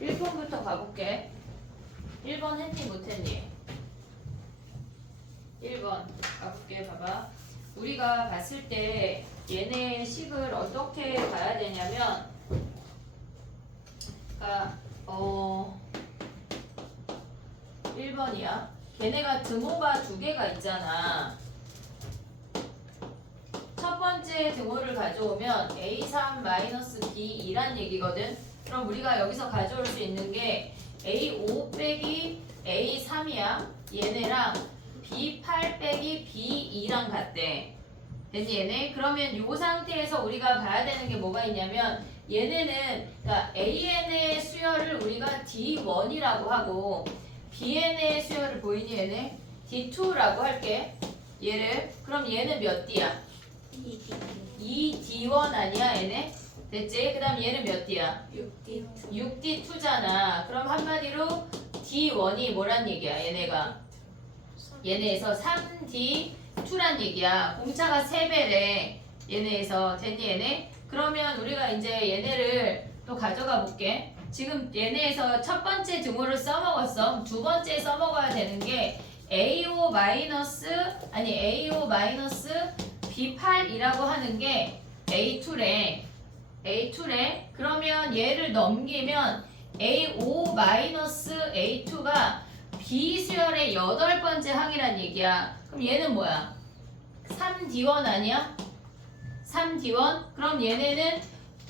1번부터 가볼게. 1번 했니 못했니? 1번 가볼게. 봐봐. 우리가 봤을 때 얘네 식을 어떻게 봐야 되냐면, 그러니까 1번이야. 걔네가 등호가 두 개가 있잖아. 첫 번째 등호를 가져오면 A3-B2란 얘기거든. 그럼 우리가 여기서 가져올 수 있는 게 A5 빼기 A3이야. 얘네랑 B8 빼기 B2랑 같대. 됐니 얘네? 그러면 요 상태에서 우리가 봐야 되는 게 뭐가 있냐면, 얘네는 그러니까 AN의 수열을 우리가 D1이라고 하고 BN의 수열을 보이니 얘네? D2라고 할게. 얘를. 그럼 얘는 몇 D야? 2D1 아니야 얘네? 됐지? 그 다음 얘는 몇 D야? 6D2잖아. 그럼 한마디로 D1이 뭐란 얘기야 얘네가? 얘네에서 3D2란 얘기야. 공차가 3배래 얘네에서. 됐니 얘네? 그러면 우리가 이제 얘네를 또 가져가 볼게. 지금 얘네에서 첫 번째 등호를 써먹었어. 두 번째 써먹어야 되는 게 AO 마이너스 B8이라고 하는 게 A2래. 그러면 얘를 넘기면 A5 마이너스 A2가 B수열의 8번째 항이란 얘기야. 그럼 얘는 뭐야? 3D1 아니야? 3D1? 그럼 얘네는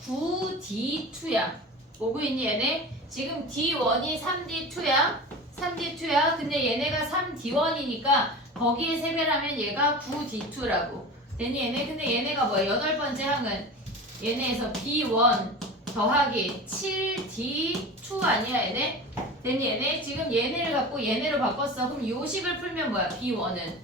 9D2야. 오고 있니 얘네? 지금 D1이 3D2야. 근데 얘네가 3D1이니까 거기에 3배라면 얘가 9D2라고. 됐니 얘네? 근데 얘네가 뭐야? 8번째 항은 얘네에서 B1 더하기 7D2 아니야 얘네? 됐니 얘네? 지금 얘네를 갖고 얘네로 바꿨어. 그럼 요 식을 풀면 뭐야? B1은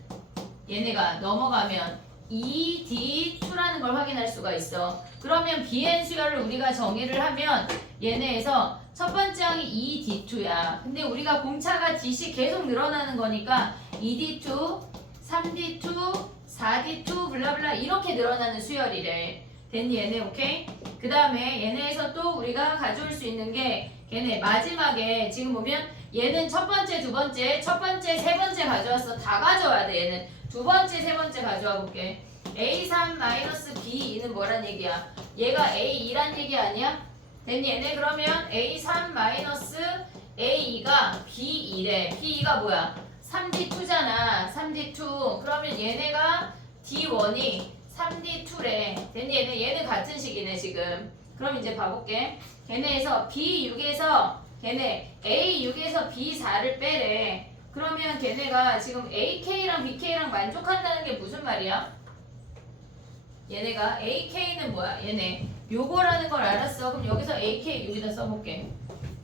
얘네가 넘어가면 2D2라는 걸 확인할 수가 있어. 그러면 BN 수열을 우리가 정의를 하면 얘네에서 첫 번째 항이 2D2야. 근데 우리가 공차가 D씩 계속 늘어나는 거니까 2D2, 3D2, 4D2 블라블라 이렇게 늘어나는 수열이래. 됐니 얘네? 오케이? 그 다음에 얘네에서 또 우리가 가져올 수 있는 게 걔네 마지막에 지금 보면 얘는 첫 번째, 두 번째, 첫 번째, 세 번째 가져왔어. 다 가져와야 돼 얘는. 두 번째, 세 번째 가져와 볼게. A3-B2는 뭐란 얘기야? 얘가 A2란 얘기 아니야? 됐니 얘네? 그러면 A3-A2가 B2래. B2가 뭐야? 3D2잖아. 3D2. 그러면 얘네가 D1이 3D2래. 됐니 얘네? 얘는 같은 식이네 지금. 그럼 이제 봐볼게. 걔네에서 B6에서 걔네 A6에서 B4를 빼래. 그러면 걔네가 지금 AK랑 BK랑 만족한다는 게 무슨 말이야? 얘네가 AK는 뭐야? 얘네 요거라는 걸 알았어. 그럼 여기서 AK 여기다 써볼게.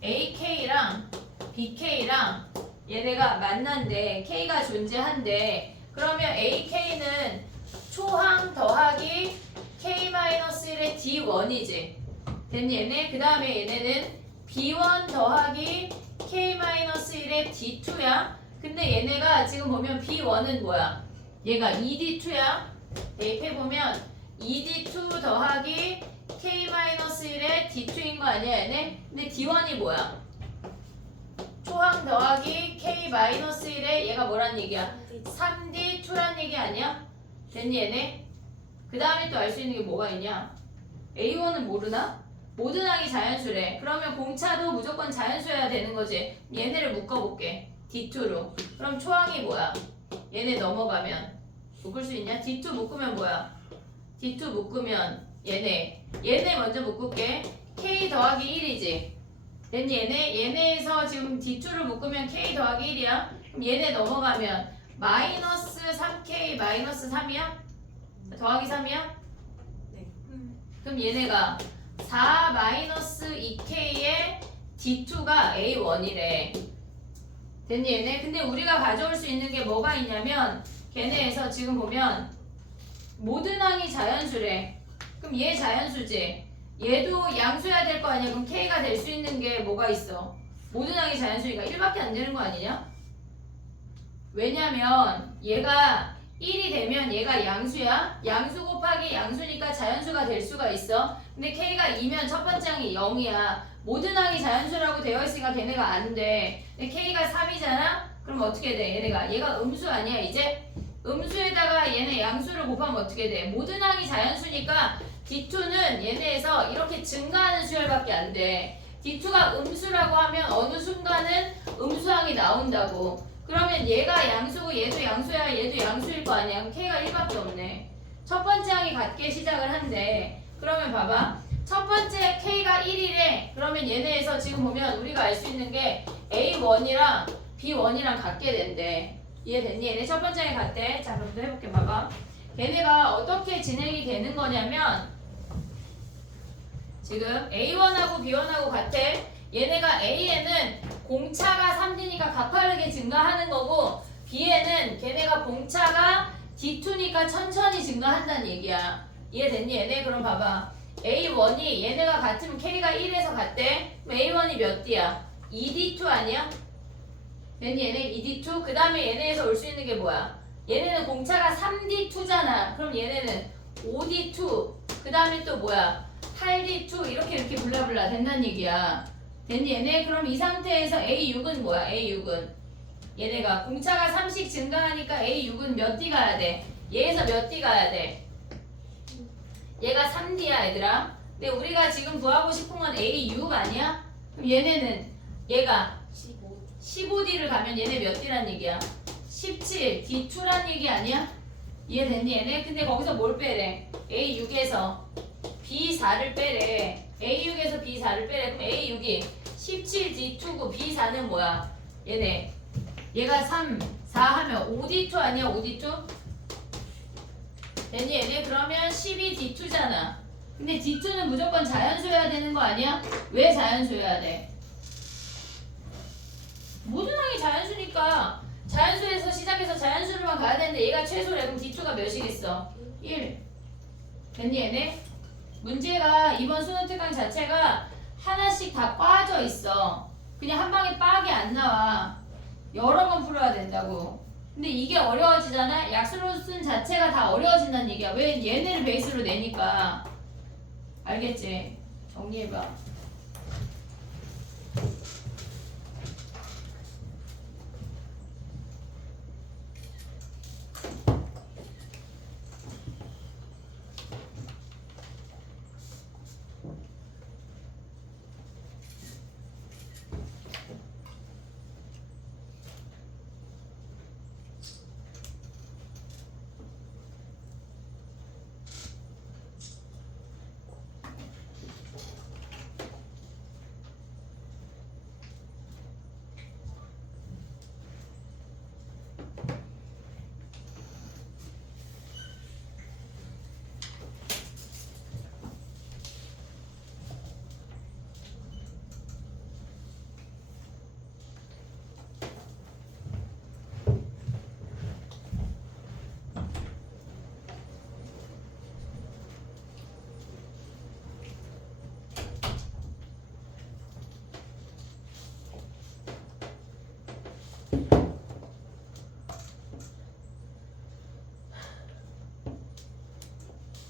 AK랑 BK랑 얘네가 만난대. K가 존재한대. 그러면 AK는 초항 더하기 K-1의 D1이지. 됐니 얘네? 그 다음에 얘네는 B1 더하기 K-1의 D2야. 근데 얘네가 지금 보면 B1은 뭐야? 얘가 2D2야. 대입해보면 2D2 더하기 K-1의 D2인 거 아니야 얘네? 근데 D1이 뭐야? 초항 더하기 K-1의 얘가 뭐란 얘기야? 3D2란 얘기 아니야? 됐니 얘네? 그 다음에 또 알 수 있는 게 뭐가 있냐? A1은 모르나? 모든 항이 자연수래. 그러면 공차도 무조건 자연수여야 되는 거지. 얘네를 묶어볼게. D2로. 그럼 초항이 뭐야? 얘네 넘어가면 묶을 수 있냐? D2 묶으면 뭐야? D2 묶으면 얘네 먼저 묶을게. K 더하기 1이지. 됐니 얘네? 얘네에서 지금 D2를 묶으면 K 더하기 1이야. 그럼 얘네 넘어가면 마이너스 3K 마이너스 3이야? 더하기 3이야? 네. 그럼 얘네가 4 마이너스 2K의 D2가 A1이래. 됐니 얘네? 근데 우리가 가져올 수 있는 게 뭐가 있냐면 걔네에서 지금 보면 모든 항이 자연수래. 그럼 얘 자연수지. 얘도 양수여야 될 거 아니야. 그럼 K가 될 수 있는 게 뭐가 있어? 모든 항이 자연수니까 1밖에 안 되는 거 아니냐? 왜냐면 얘가 1이 되면 얘가 양수야. 양수 곱하기 양수니까 자연수가 될 수가 있어. 근데 K가 2면 첫 번째 항이 0이야. 모든 항이 자연수라고 되어 있으니까 걔네가 안 돼. 근데 K가 3이잖아? 그럼 어떻게 돼? 얘가 음수 아니야 이제? 음수에다가 얘네 양수를 곱하면 어떻게 돼? 모든 항이 자연수니까 D2는 얘네에서 이렇게 증가하는 수열밖에 안 돼. D2가 음수라고 하면 어느 순간은 음수항이 나온다고. 그러면 얘가 양수고 얘도 양수야, 얘도 양수일 거 아니야. 그럼 K가 1밖에 없네. 첫 번째 항이 같게 시작을 한대. 그러면 봐봐. 첫 번째 K가 1이래. 그러면 얘네에서 지금 보면 우리가 알 수 있는 게 A1이랑 B1이랑 같게 된대. 이해됐니? 얘네 첫 번째 항이 같대. 자, 그럼 또 해볼게. 봐봐. 얘네가 어떻게 진행이 되는 거냐면 지금 A1하고 B1하고 같아. 얘네가 A에는 공차가 3D니까 가파르게 증가하는 거고 B에는 걔네가 공차가 D2니까 천천히 증가한다는 얘기야. 이해됐니? 얘네 그럼 봐봐. A1이 얘네가 같으면 K가 1에서 같대. 그럼 A1이 몇 D야? 2D2 아니야? 됐니? 얘네 2D2. 그 다음에 얘네에서 올 수 있는 게 뭐야? 얘네는 공차가 3D2잖아. 그럼 얘네는 5D2. 그 다음에 또 뭐야? 8D2 이렇게 블라블라 된다는 얘기야. 됐니? 얘네 그럼 이 상태에서 A6은 뭐야? A6은 얘네가 공차가 3씩 증가하니까 A6은 몇 D 가야 돼? 얘에서 몇 D 가야 돼? 얘가 3D야 얘들아. 근데 우리가 지금 구하고 싶은 건 A6 아니야? 그럼 얘네는 얘가 15D를 가면 얘네 몇 D란 얘기야? 17 D2란 얘기 아니야? 이해됐니 얘네? 근데 거기서 뭘 빼래? A6에서 B4를 빼래. A6에서 B4를 빼래. 그럼 A6이 17D2고 B4는 뭐야? 얘가 3, 4 하면 5D2 아니야? 5D2? 됐니 얘네? 그러면 12D2잖아. 근데 D2는 무조건 자연수여야 되는 거 아니야? 왜 자연수여야 돼? 모든 항이 자연수니까 자연수에서 시작해서 자연수로만 가야 되는데 얘가 최소래. 그럼 D2가 몇이겠어? 1. 됐니 얘네? 문제가 이번 수능 특강 자체가 하나씩 다 빠져 있어. 그냥 한 방에 빠게 안 나와. 여러 번 풀어야 된다고. 근데 이게 어려워지잖아? 약수로쓴 자체가 다 어려워진다는 얘기야. 왜? 얘네를 베이스로 내니까. 알겠지? 정리해봐.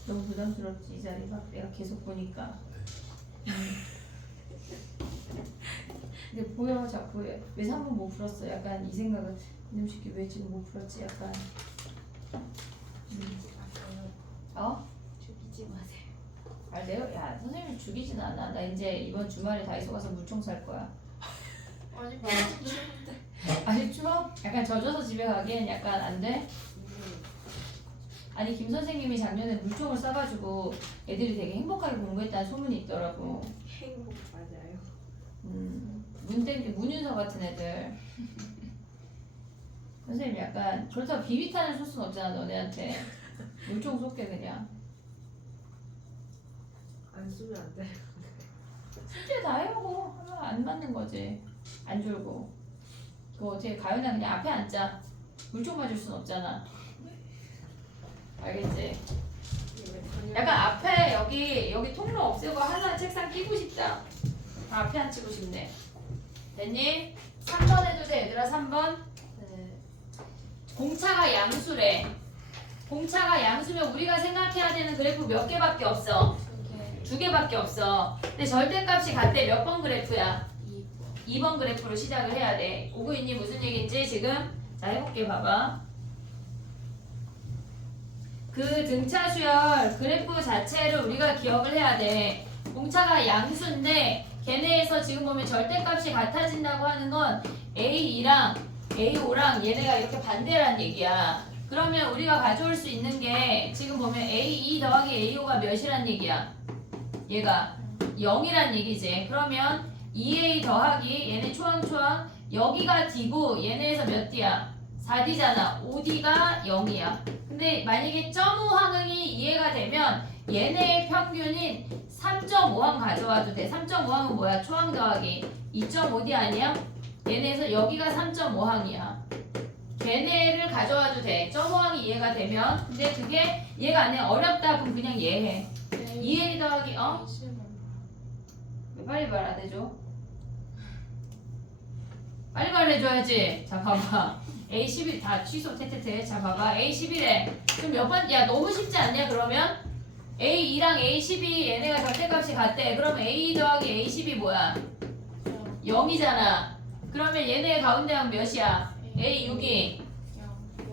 너무 부담스럽지 이 자리 막 내가 계속 보니까. 근데 보여 자꾸 왜 3번 못 풀었어? 약간 이 생각은 이놈 새끼 왜 지금 못 풀었지? 약간. 어? 죽이지 마세요. 아 내가 야 선생님 죽이진 않아. 나 이제 이번 주말에 다이소 가서 물총 살 거야. 아니 무슨 추운데? 아직 추워? 약간 젖어서 집에 가기엔 약간 안 돼? 아니 김 선생님이 작년에 물총을 쏴가지고 애들이 되게 행복하게 공부했다는 소문이 있더라고. 행복 맞아요. 문윤서 같은 애들. 선생님 약간 그렇다고 비비탄을 쏠 순 없잖아 너네한테. 물총 쏠게 그냥. 안 쓰면 안 돼. 숙제 다 해오고 하면 안 맞는 거지. 안 졸고. 그거 어떻게 가연아 그냥 앞에 앉자. 물총 맞을 순 없잖아. 알겠지? 약간 앞에 여기 통로 없애고 하나 책상 끼고 싶다. 앞에 앉히고 싶네. 됐니? 3번 해도 돼 얘들아 3번? 네. 공차가 양수래. 공차가 양수면 우리가 생각해야 되는 그래프 몇 개밖에 없어? 두 개밖에 없어. 근데 절대값이 같대. 몇 번 그래프야? 2번 그래프로 시작을 해야 돼. 오고 있니? 무슨 얘기인지 지금? 자, 해볼게. 봐봐. 그 등차 수열 그래프 자체를 우리가 기억을 해야 돼. 공차가 양수인데 걔네에서 지금 보면 절대값이 같아진다고 하는 건 A2랑 A5랑 얘네가 이렇게 반대란 얘기야. 그러면 우리가 가져올 수 있는 게 지금 보면 A2 더하기 A5가 몇이란 얘기야? 얘가 0이란 얘기지. 그러면 2A 더하기 얘네 초항초항 여기가 D고 얘네에서 몇 D야? 4D잖아. 5D가 0이야. 근데 만약에 점우항이 이해가 되면 얘네의 평균인 3.5항 가져와도 돼. 3.5항은 뭐야? 초항 더하기 2.5D 아니야? 얘네에서 여기가 3.5항이야. 걔네를 가져와도 돼. 점우항이 이해가 되면. 근데 그게 이해가 안 해. 어렵다 그럼 그냥 이해해. 2A 더하기 왜 빨리 말 안 해줘? 빨리 말해줘야지. 자 봐봐. A11 다 취소 테테테. 자 봐봐. A11에 그럼 몇 번? 야 너무 쉽지 않냐 그러면? A2랑 A12 얘네가 절대값이 같대. 그러면 A 더하기 A10이 뭐야? 0이잖아. 그러면 얘네 가운데 한 몇이야? A6이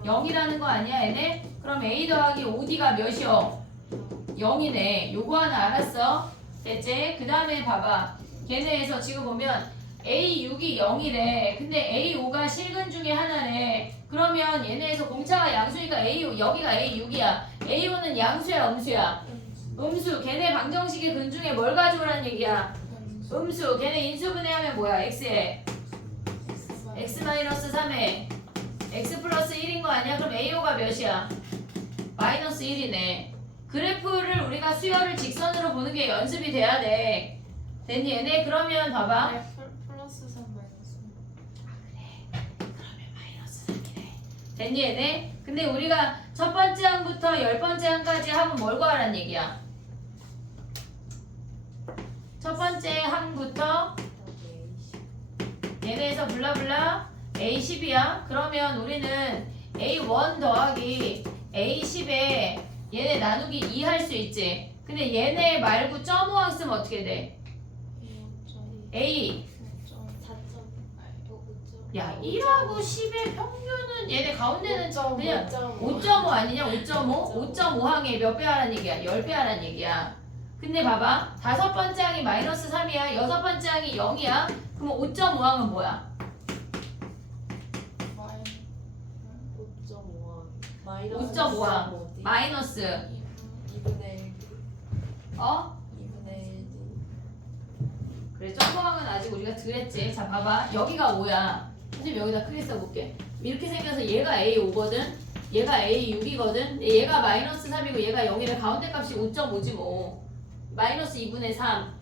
0이라는 거 아니야 얘네? 그럼 A 더하기 5D가 몇이요? 0이네. 요거 하나 알았어? 됐지? 그 다음에 봐봐. 걔네에서 지금 보면 A6이 0이래. 근데 A5가 실근 중에 하나래. 그러면 얘네에서 공차가 양수니까 A5, 여기가 A6이야. A5는 양수야, 음수야? 음수. 걔네 방정식의 근 중에 뭘 가져오란 얘기야? 음수. 걔네 인수분해하면 뭐야? X에 X-3에 X 플러스 1인 거 아니야? 그럼 A5가 몇이야? 마이너스 1이네. 그래프를 우리가 수열을 직선으로 보는 게 연습이 돼야 돼. 됐니 얘네? 그러면 봐봐. 플러스 3 마이너스 그러면 마이너스 3이네. 됐니 얘네? 근데 우리가 첫 번째 항부터 10번째 항까지 하면 뭘 구하란 얘기야? 첫 번째 항부터 얘네에서 블라블라 A10이야. 그러면 우리는 A1 더하기 A10에 얘네 나누기 2 할 수 있지. 근데 얘네 말고 점호항 쓰면 어떻게 돼? A. 야 1하고 10의 평균은 얘네 가운데는 그냥 5.5 아니냐? 5.5? 5.5항에 몇 배 하란 얘기야? 10배 하란 얘기야. 근데 봐봐. 다섯 번째 항이 마이너스 3이야. 여섯 번째 항이 0이야. 그럼 5.5항은 뭐야? 5.5항 마이너스 2분의 1 어? 2분의 1 그래 점호항은 아직 우리가 덜 했지. 자 봐봐. 여기가 5야. 선생님 여기다 크게 써볼게. 이렇게 생겨서 얘가 A5거든. 얘가 A6이거든. 얘가 마이너스 3이고 얘가 0이래. 가운데 값이 5.5지 뭐. 마이너스 2분의 3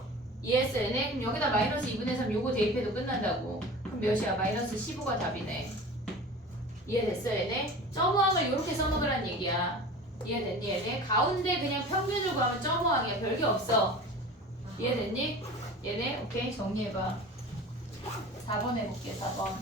ESN에 그럼 여기다 마이너스 2분의 3 요거 대입해도 끝난다고. 그럼 몇이야? 마이너스 15가 답이네. 이해됐어 얘네? 점호항을 이렇게 써먹으란 얘기야. 이해됐니 얘네? 가운데 그냥 평균을 구하면 점호항이야. 별게 없어. 이해됐니? 얘네? 오케이 정리해봐. 4번 해볼게 4번.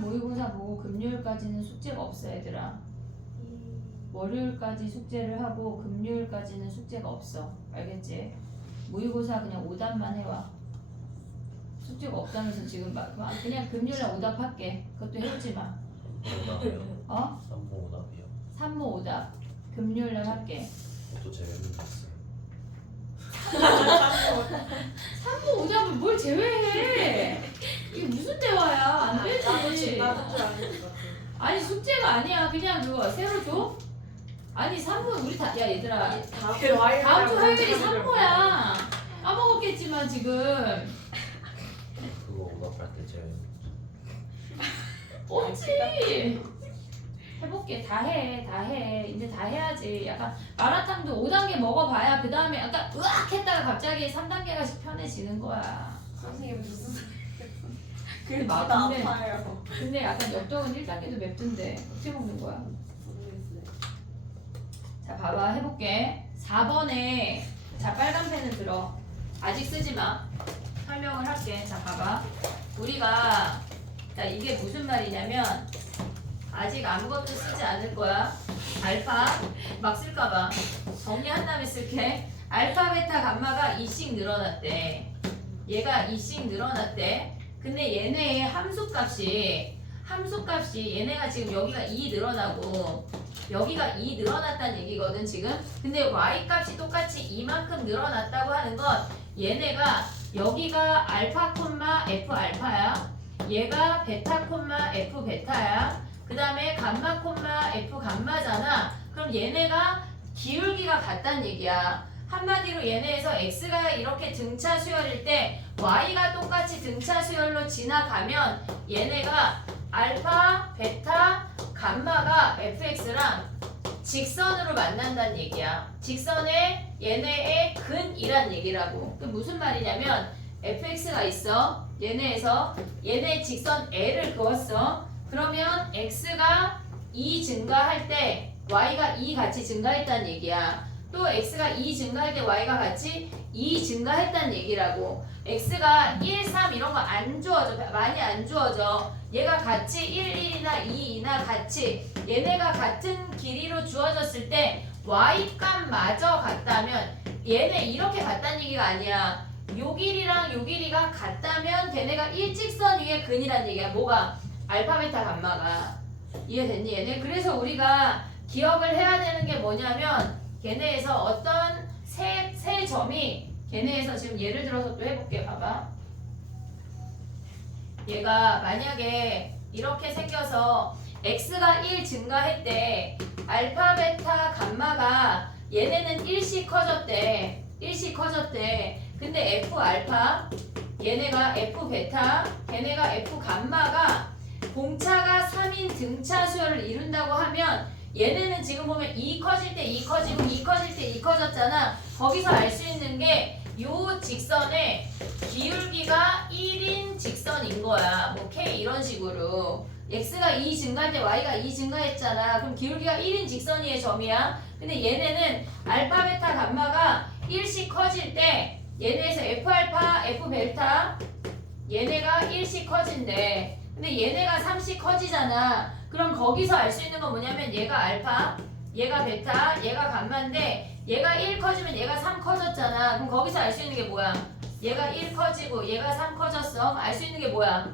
모의고사 보고 금요일까지는 숙제가 없어 얘들아. 월요일까지 숙제를 하고 금요일까지는 숙제가 없어. 알겠지? 모의고사 그냥 오답만 해와. 숙제가 없다면서 지금 막 그냥 금요일에 오답할게. 그것도 해오지 마. 오답이요? 어? 3모 오답이요? 3모 오답 금요일날 할게. 그것도 재밌는 거 있어요. 3번 5잡을 뭘 제외해? 이게 무슨 대화야? 안 되지. 나도 줄 아는 것 같아. 아니 숙제가 아니야. 그냥 그거 새로 줘? 아니 3번 우리 야 얘들아 다음 주 화요일이 3번야. 까먹었겠지만 지금 그거 오답할 때 제일 없지. 해볼게. 다 해. 이제 다 해야지. 약간 마라탕도 5단계 먹어봐야 그 다음에 약간 으악 했다가 갑자기 3단계가 편해지는 거야. 선생님 무슨 소리? 근데 막 근데- 아파요. 근데 약간 엽떡은 1단계도 맵던데 어떻게 먹는 거야? 모르겠어요. 자 봐봐 해볼게. 4번에 자 빨간 펜을 들어. 아직 쓰지 마. 설명을 할게. 자 봐봐. 우리가 자 이게 무슨 말이냐면 아직 아무것도 쓰지 않을 거야. 알파 막 쓸까봐 정리한 다음에 쓸게. 알파 베타 감마가 2씩 늘어났대. 얘가 2씩 늘어났대. 근데 얘네의 함수값이 얘네가 지금 여기가 2 늘어나고 여기가 2 늘어났다는 얘기거든 지금. 근데 y값이 똑같이 이만큼 늘어났다고 하는 건 얘네가 여기가 알파 콤마 f 알파야. 얘가 베타 콤마 f 베타야. 그 다음에 감마 콤마 f 감마잖아. 그럼 얘네가 기울기가 같다는 얘기야. 한마디로 얘네에서 x가 이렇게 등차 수열일 때 y가 똑같이 등차 수열로 지나가면 얘네가 알파, 베타, 감마가 fx랑 직선으로 만난다는 얘기야. 직선에 얘네의 근이란 얘기라고. 그 무슨 말이냐면 fx가 있어. 얘네에서 얘네 직선 L을 그었어. 그러면 x가 2 증가할 때 y가 2 같이 증가했다는 얘기야. 또 x가 2 증가할 때 y가 같이 2 증가했다는 얘기라고. x가 1, 3 이런 거 안 주어져. 많이 안 주어져. 얘가 같이 1, 1이나 2, 2나 같이 얘네가 같은 길이로 주어졌을 때 y값마저 같다면 얘네 이렇게 같다는 얘기가 아니야. 요 길이랑 요 길이가 같다면 걔네가 일직선 위에 근이란 얘기야. 뭐가? 알파, 베타, 감마가. 이해됐니 얘네? 그래서 우리가 기억을 해야 되는 게 뭐냐면 걔네에서 어떤 세 점이 걔네에서 지금 예를 들어서 또 해볼게. 봐봐. 얘가 만약에 이렇게 생겨서 x가 1 증가했대. 알파, 베타, 감마가 얘네는 1씩 커졌대. 1씩 커졌대. 근데 f 알파, 얘네가 f 베타, 걔네가 f 감마가 공차가 3인 등차 수열을 이룬다고 하면 얘네는 지금 보면 2 커질 때 2 커지고 2 커질 때 2 커졌잖아. 거기서 알 수 있는 게 요 직선의 기울기가 1인 직선인 거야. 뭐 k 이런 식으로. x가 2 증가할 때 y가 2 증가했잖아. 그럼 기울기가 1인 직선위의 점이야. 근데 얘네는 알파, 베타, 감마가 1씩 커질 때 얘네에서 f 알파, f 베타 얘네가 1씩 커진대. 근데 얘네가 3씩 커지잖아. 그럼 거기서 알 수 있는 건 뭐냐면 얘가 알파, 얘가 베타, 얘가 감마인데 얘가 1 커지면 얘가 3 커졌잖아. 그럼 거기서 알 수 있는 게 뭐야? 얘가 1 커지고 얘가 3 커졌어. 알 수 있는 게 뭐야?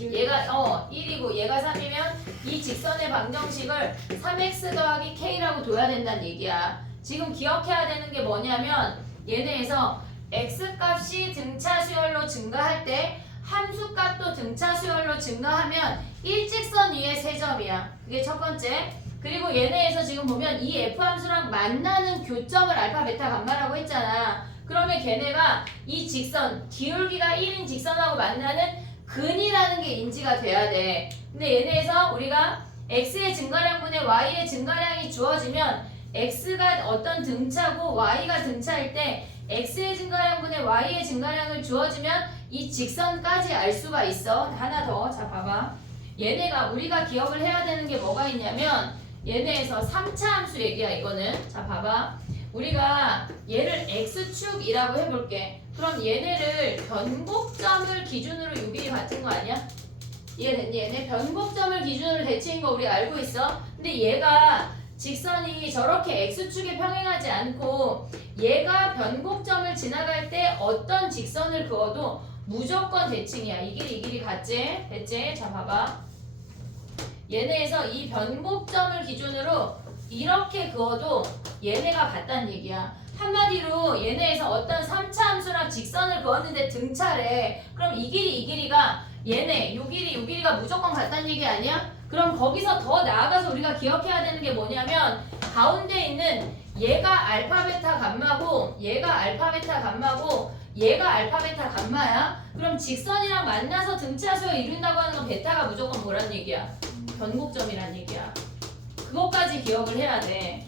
얘가 1이고 얘가 3이면 이 직선의 방정식을 3x 더하기 k라고 둬야 된다는 얘기야. 지금 기억해야 되는 게 뭐냐면 얘네에서 x값이 등차 수열로 증가할 때 함수값도 등차 수열로 증가하면 일직선 위에 세 점이야. 그게 첫 번째. 그리고 얘네에서 지금 보면 이 f 함수랑 만나는 교점을 알파, 베타, 감마라고 했잖아. 그러면 걔네가 이 직선, 기울기가 1인 직선하고 만나는 근이라는 게 인지가 돼야 돼. 근데 얘네에서 우리가 x의 증가량분의 y의 증가량이 주어지면 x가 어떤 등차고 y가 등차일 때 x의 증가량분의 y의 증가량을 주어지면 이 직선까지 알 수가 있어. 하나 더. 자 봐봐. 얘네가 우리가 기억을 해야 되는 게 뭐가 있냐면 얘네에서 3차 함수 얘기야 이거는. 자 봐봐. 우리가 얘를 x축이라고 해볼게. 그럼 얘네를 변곡점을 기준으로 요 길이 같은 거 아니야? 이해됐니? 얘네 변곡점을 기준으로 대칭인 거 우리 알고 있어. 근데 얘가 직선이 저렇게 x축에 평행하지 않고 얘가 변곡점을 지나갈 때 어떤 직선을 그어도 무조건 대칭이야. 이 길이 같지? 됐지? 자 봐봐. 얘네에서 이 변곡점을 기준으로 이렇게 그어도 얘네가 같다는 얘기야. 한마디로 얘네에서 어떤 3차 함수랑 직선을 그었는데 등차래. 그럼 이 길이가 얘네 요 길이가 무조건 같다는 얘기 아니야? 그럼 거기서 더 나아가서 우리가 기억해야 되는 게 뭐냐면 가운데 있는 얘가 알파 베타 감마고 얘가 알파 베타 감마고 얘가 알파 베타 감마야. 그럼 직선이랑 만나서 등차수를 이룬다고 하는 건 베타가 무조건 뭐란 얘기야? 변곡점이란 얘기야. 그것까지 기억을 해야 돼.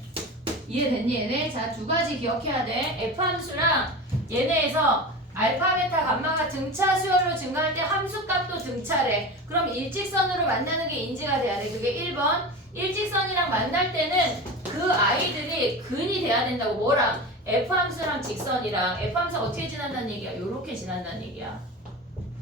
이해됐니 얘네? 자, 두 가지 기억해야 돼. F 함수랑 얘네에서 알파, 베타, 감마가 등차 수열로 증가할 때 함수값도 등차래. 그럼 일직선으로 만나는 게 인지가 돼야 돼. 그게 1번. 일직선이랑 만날 때는 그 아이들이 근이 돼야 된다고. 뭐랑? F 함수랑 직선이랑. F 함수가 어떻게 지난다는 얘기야? 요렇게 지난다는 얘기야.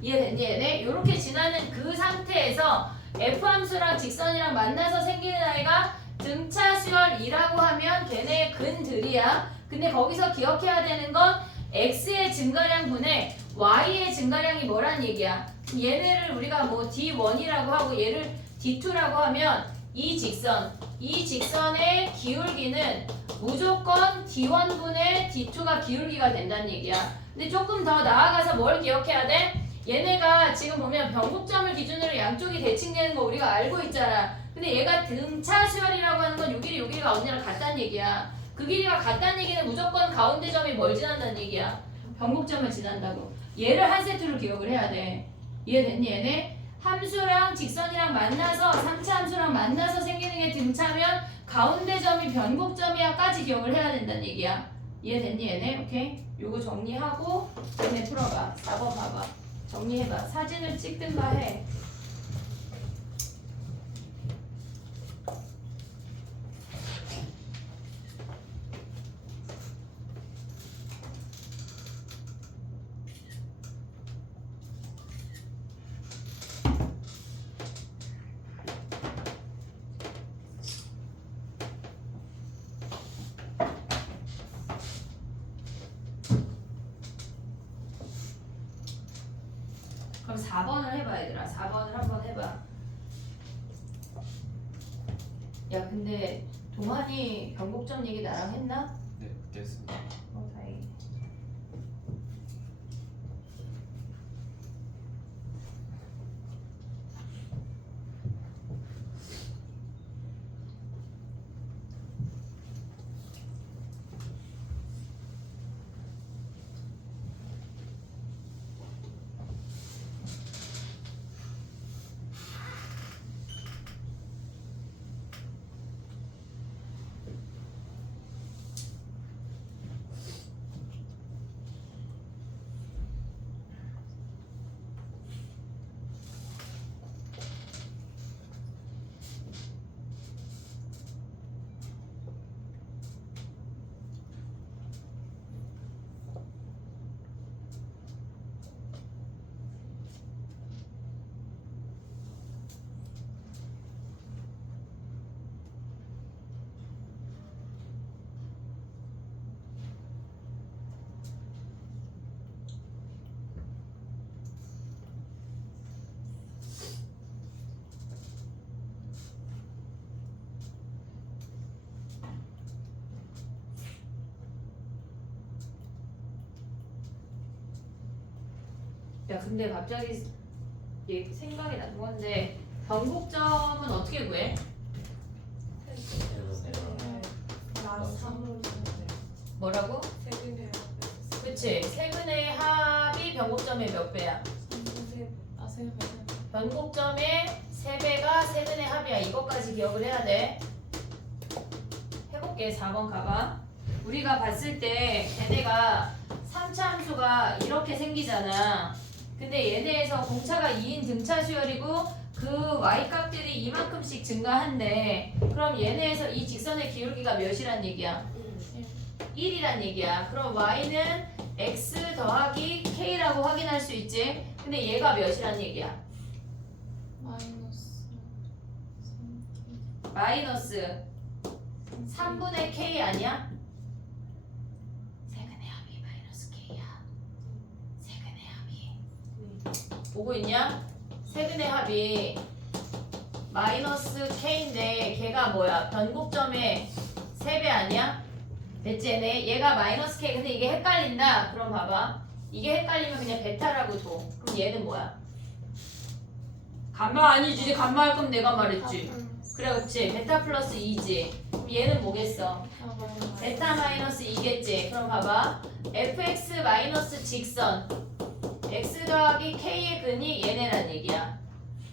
이해됐니 얘네? 요렇게 지나는 그 상태에서 F 함수랑 직선이랑 만나서 생기는 아이가 등차 수열이라고 하면 걔네의 근들이야. 근데 거기서 기억해야 되는 건 x의 증가량 분의 y의 증가량이 뭐란 얘기야. 얘네를 우리가 뭐 d1이라고 하고 얘를 d2라고 하면 이 직선의 기울기는 무조건 d1분의 d2가 기울기가 된다는 얘기야. 근데 조금 더 나아가서 뭘 기억해야 돼? 얘네가 지금 보면 변곡점을 기준으로 양쪽이 대칭되는 거 우리가 알고 있잖아. 근데 얘가 등차 수열이라고 하는 건 요 길이가 언니랑 같다는 얘기야. 그 길이가 같다는 얘기는 무조건 가운데 점이 뭘 지난다는 얘기야. 변곡점을 지난다고. 얘를 한 세트로 기억을 해야 돼. 이해됐니 얘네? 함수랑 직선이랑 만나서 3차 함수랑 만나서 생기는 게 등차면 가운데 점이 변곡점이야까지 기억을 해야 된다는 얘기야. 이해됐니 얘네? 오케이? 요거 정리하고 얘네 풀어봐. 4번 봐봐. 정리해봐. 사진을 찍든가 해. 그럼 4번을 해봐 얘들아. 4번을 한번 해봐. 야 근데 동환이 변곡점 얘기 나랑 했나? 네, 됐습니다. 다행이네. 야 근데 갑자기 생각이 나는 건데 변곡점은 어떻게 구해? 나 3으로 주는데 뭐라고? 세균이에요. 그치. 세근의 합이 변곡점의 몇 배야? 3세. 아, 3배. 변곡점의 3배가 세근의 합이야. 이것까지 기억을 해야 돼. 해볼게. 4번 가봐. 우리가 봤을 때 걔네가 3차 함수가 이렇게 생기잖아. 근데 얘네에서 공차가 2인 등차 수열이고 그 y값들이 이만큼씩 증가한대. 그럼 얘네에서 이 직선의 기울기가 몇이란 얘기야? 1이란 얘기야. 그럼 y는 x 더하기 k라고 확인할 수 있지. 근데 얘가 몇이란 얘기야? 마이너스 3분의 k 아니야? 세근의 합이 마이너스 k야. 세근의 합이 보고 있냐? 세근의 합이 마이너스 k인데 걔가 뭐야? 변곡점의 3배 아니야? 됐지 얘네? 얘가 마이너스 k. 근데 이게 헷갈린다. 그럼 봐봐. 이게 헷갈리면 그냥 베타라고 줘. 그럼 얘는 뭐야? 감마 아니지. 감마 할 거면 내가 말했지. 그래 그렇지. 베타 플러스 2지. 그럼 얘는 뭐겠어? 베타 마이너스 2겠지. 그럼 봐봐. fx 마이너스 직선 x 더하기 k의 근이 얘네란 얘기야.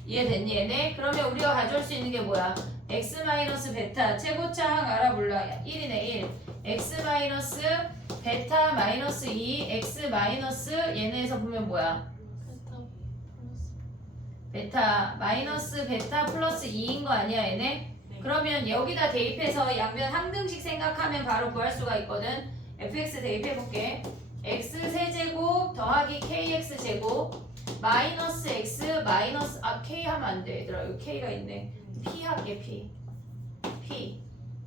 이해됐니 얘네? 그러면 우리가 가져올 수 있는 게 뭐야? x 마이너스 베타 최고차항 알아볼라. 1이네 1. x 마이너스 베타 마이너스 2 x 마이너스 얘네에서 보면 뭐야? 베타 마이너스 베타 플러스 2인 거 아니야 얘네? 그러면 여기다 대입해서 양변 항등식 생각하면 바로 구할 수가 있거든. fx 대입해볼게. x 세제곱 더하기 kx 제곱 마이너스 x 마이너스 k 하면 안 돼 얘들아. 여기 k가 있네. p 할게 p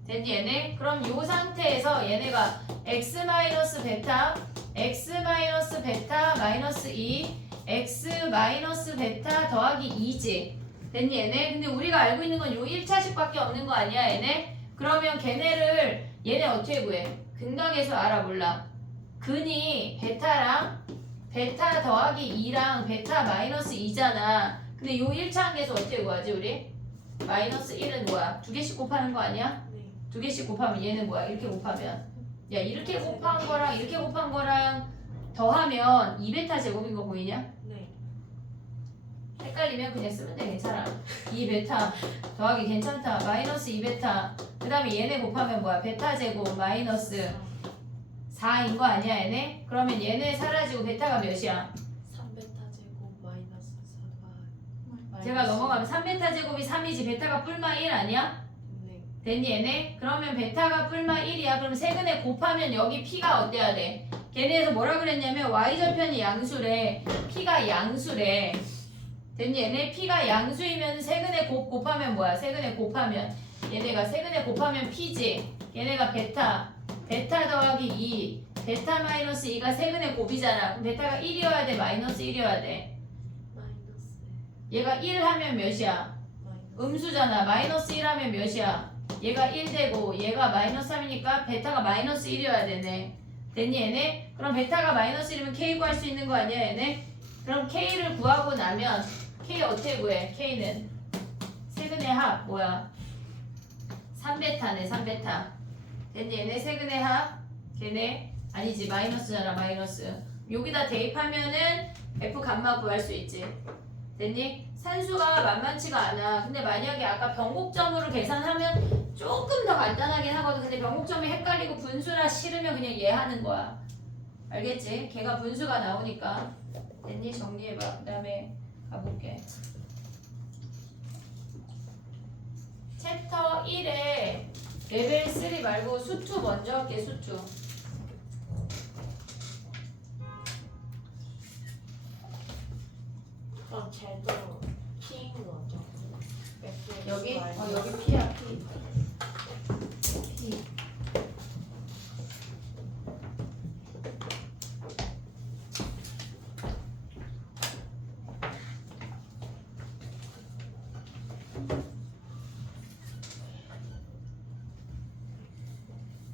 됐니 얘네? 그럼 요 상태에서 얘네가 x 마이너스 베타 x 마이너스 베타 마이너스 2 x 마이너스 베타 더하기 2지. 됐니 얘네? 근데 우리가 알고 있는 건 요 1차식밖에 없는 거 아니야 얘네? 그러면 걔네를 얘네 어떻게 구해? 근각에서 알아볼라. 근이 베타랑 베타 더하기 2랑 베타 마이너스 2잖아. 근데 요 1차항에서 어떻게 구하지 우리? 마이너스 1은 뭐야? 두 개씩 곱하는 거 아니야? 두 개씩 곱하면 얘는 뭐야? 이렇게 곱하면 야 이렇게 곱한 거랑 이렇게 곱한 거랑 더하면 2베타 제곱인 거 보이냐? 헷갈리면 그냥 쓰면 돼. 괜찮아. 2베타 더하기 괜찮다. 마이너스 2베타 그 다음에 얘네 곱하면 뭐야? 베타 제곱 마이너스 4인 거 아니야 얘네? 그러면 얘네 사라지고 베타가 몇이야? 3베타 제곱 마이너스 4가 제가 넘어가면 3베타 제곱이 3이지 베타가 뿔마 1 아니야? 네. 됐니 얘네? 그러면 베타가 뿔마 1이야. 그럼 세근에 곱하면 여기 p가 어때야 돼? 걔네에서 뭐라 그랬냐면 y절편이 양수래. p가 양수래. 됐니 얘네? p가 양수이면 세근에 곱하면 뭐야? 세근에 곱하면 얘네가 세근에 곱하면 p지. 얘네가 베타 더하기 2 베타 마이너스 2가 세근의 곱이잖아. 그럼 베타가 1이어야 돼? 마이너스 1이어야 돼? 마이너스 얘가 1 하면 몇이야? 음수잖아. 마이너스 1 하면 몇이야? 얘가 1 되고 얘가 마이너스 3이니까 베타가 마이너스 1이어야 되네. 됐니 얘네? 그럼 베타가 마이너스 1이면 k 구할 수 있는 거 아니야 얘네? 그럼 k를 구하고 나면 k 어떻게 구해? k는 세근의 합 뭐야? 3베타네 3베타. 됐니 얘네? 세근의 합 걔네 아니지 마이너스잖아 마이너스. 여기다 대입하면은 f 감마 구할 수 있지. 됐니? 산수가 만만치가 않아. 근데 만약에 아까 변곡점으로 계산하면 조금 더 간단하긴 하거든. 근데 변곡점이 헷갈리고 분수라 싫으면 그냥 얘 하는 거야. 알겠지? 걔가 분수가 나오니까. 됐니? 정리해봐. 그 다음에 가볼게. 챕터 1에 레벨 3 말고 수투 먼저 할게. 수투. 그럼 쟤도 P인 거죠? 여기? 여기 P야 P. P.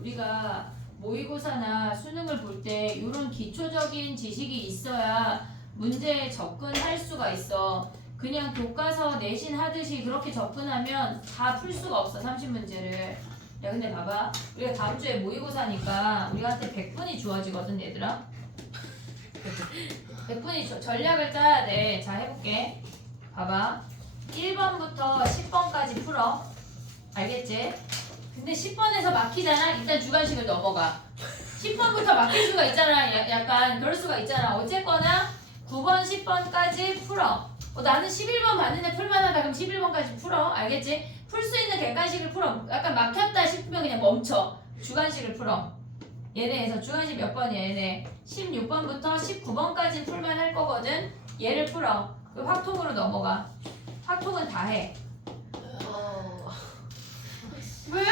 우리가 모의고사나 수능을 볼 때 이런 기초적인 지식이 있어야 문제에 접근할 수가 있어. 그냥 교과서 내신 하듯이 그렇게 접근하면 다 풀 수가 없어 30문제를. 야 근데 봐봐. 우리가 다음 주에 모의고사니까 우리한테 100분이 주어지거든 얘들아. 100분이 전략을 짜야 돼. 자 해볼게. 봐봐. 1번부터 10번까지 풀어. 알겠지? 근데 10번에서 막히잖아? 일단 주관식을 넘어가. 10번부터 막힐 수가 있잖아. 약간 그럴 수가 있잖아. 어쨌거나 9번, 10번까지 풀어. 나는 11번 봤는데 풀만하다. 그럼 11번까지 풀어. 알겠지? 풀 수 있는 객관식을 풀어. 약간 막혔다 싶으면 그냥 멈춰. 주관식을 풀어. 얘네에서 주관식 몇 번이야 얘네. 16번부터 19번까지 풀만 할 거거든. 얘를 풀어. 그 확통으로 넘어가. 확통은 다 해. 왜?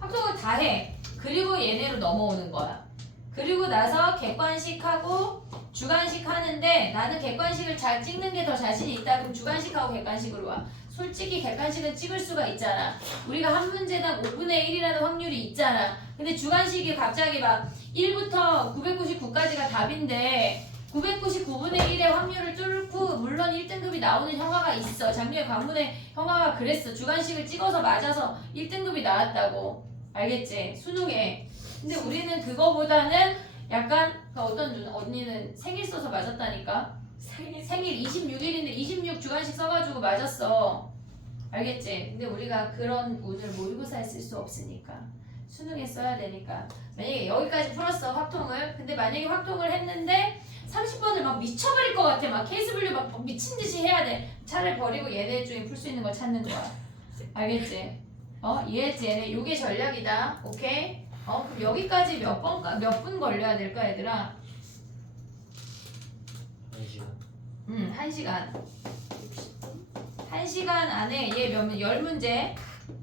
확통을 다 해. 그리고 얘네로 넘어오는 거야. 그리고 나서 객관식하고 주관식 하는데 나는 객관식을 잘 찍는 게 더 자신이 있다. 그럼 주관식하고 객관식으로 와. 솔직히 객관식은 찍을 수가 있잖아. 우리가 한 문제당 5분의 1이라는 확률이 있잖아. 근데 주관식이 갑자기 막 1부터 999까지가 답인데 999분의 1의 확률을 뚫고 물론 1등급이 나오는 형아가 있어. 작년에 관문에 형아가 그랬어. 주관식을 찍어서 맞아서 1등급이 나왔다고. 알겠지? 수능에. 근데 우리는 그거보다는 약간 그 어떤 언니는 생일 써서 맞았다니까. 생일 26일인데 26 주관식 써가지고 맞았어. 알겠지? 근데 우리가 그런 운을 모의고사에 쓸 수 없으니까 수능에 써야 되니까 만약에 여기까지 풀었어 확통을. 근데 만약에 확통을 했는데 30번을 막 미쳐버릴 것 같아. 막 케이스 분류 막 미친 듯이 해야 돼. 차를 버리고 얘네 중에 풀 수 있는 걸 찾는 거야. 알겠지? 이해했지? 얘네 요게 전략이다. 오케이? 그럼 여기까지 몇 분 걸려야 될까 얘들아? 1시간. 1시간. 60분? 1시간 안에 얘 몇 10문제,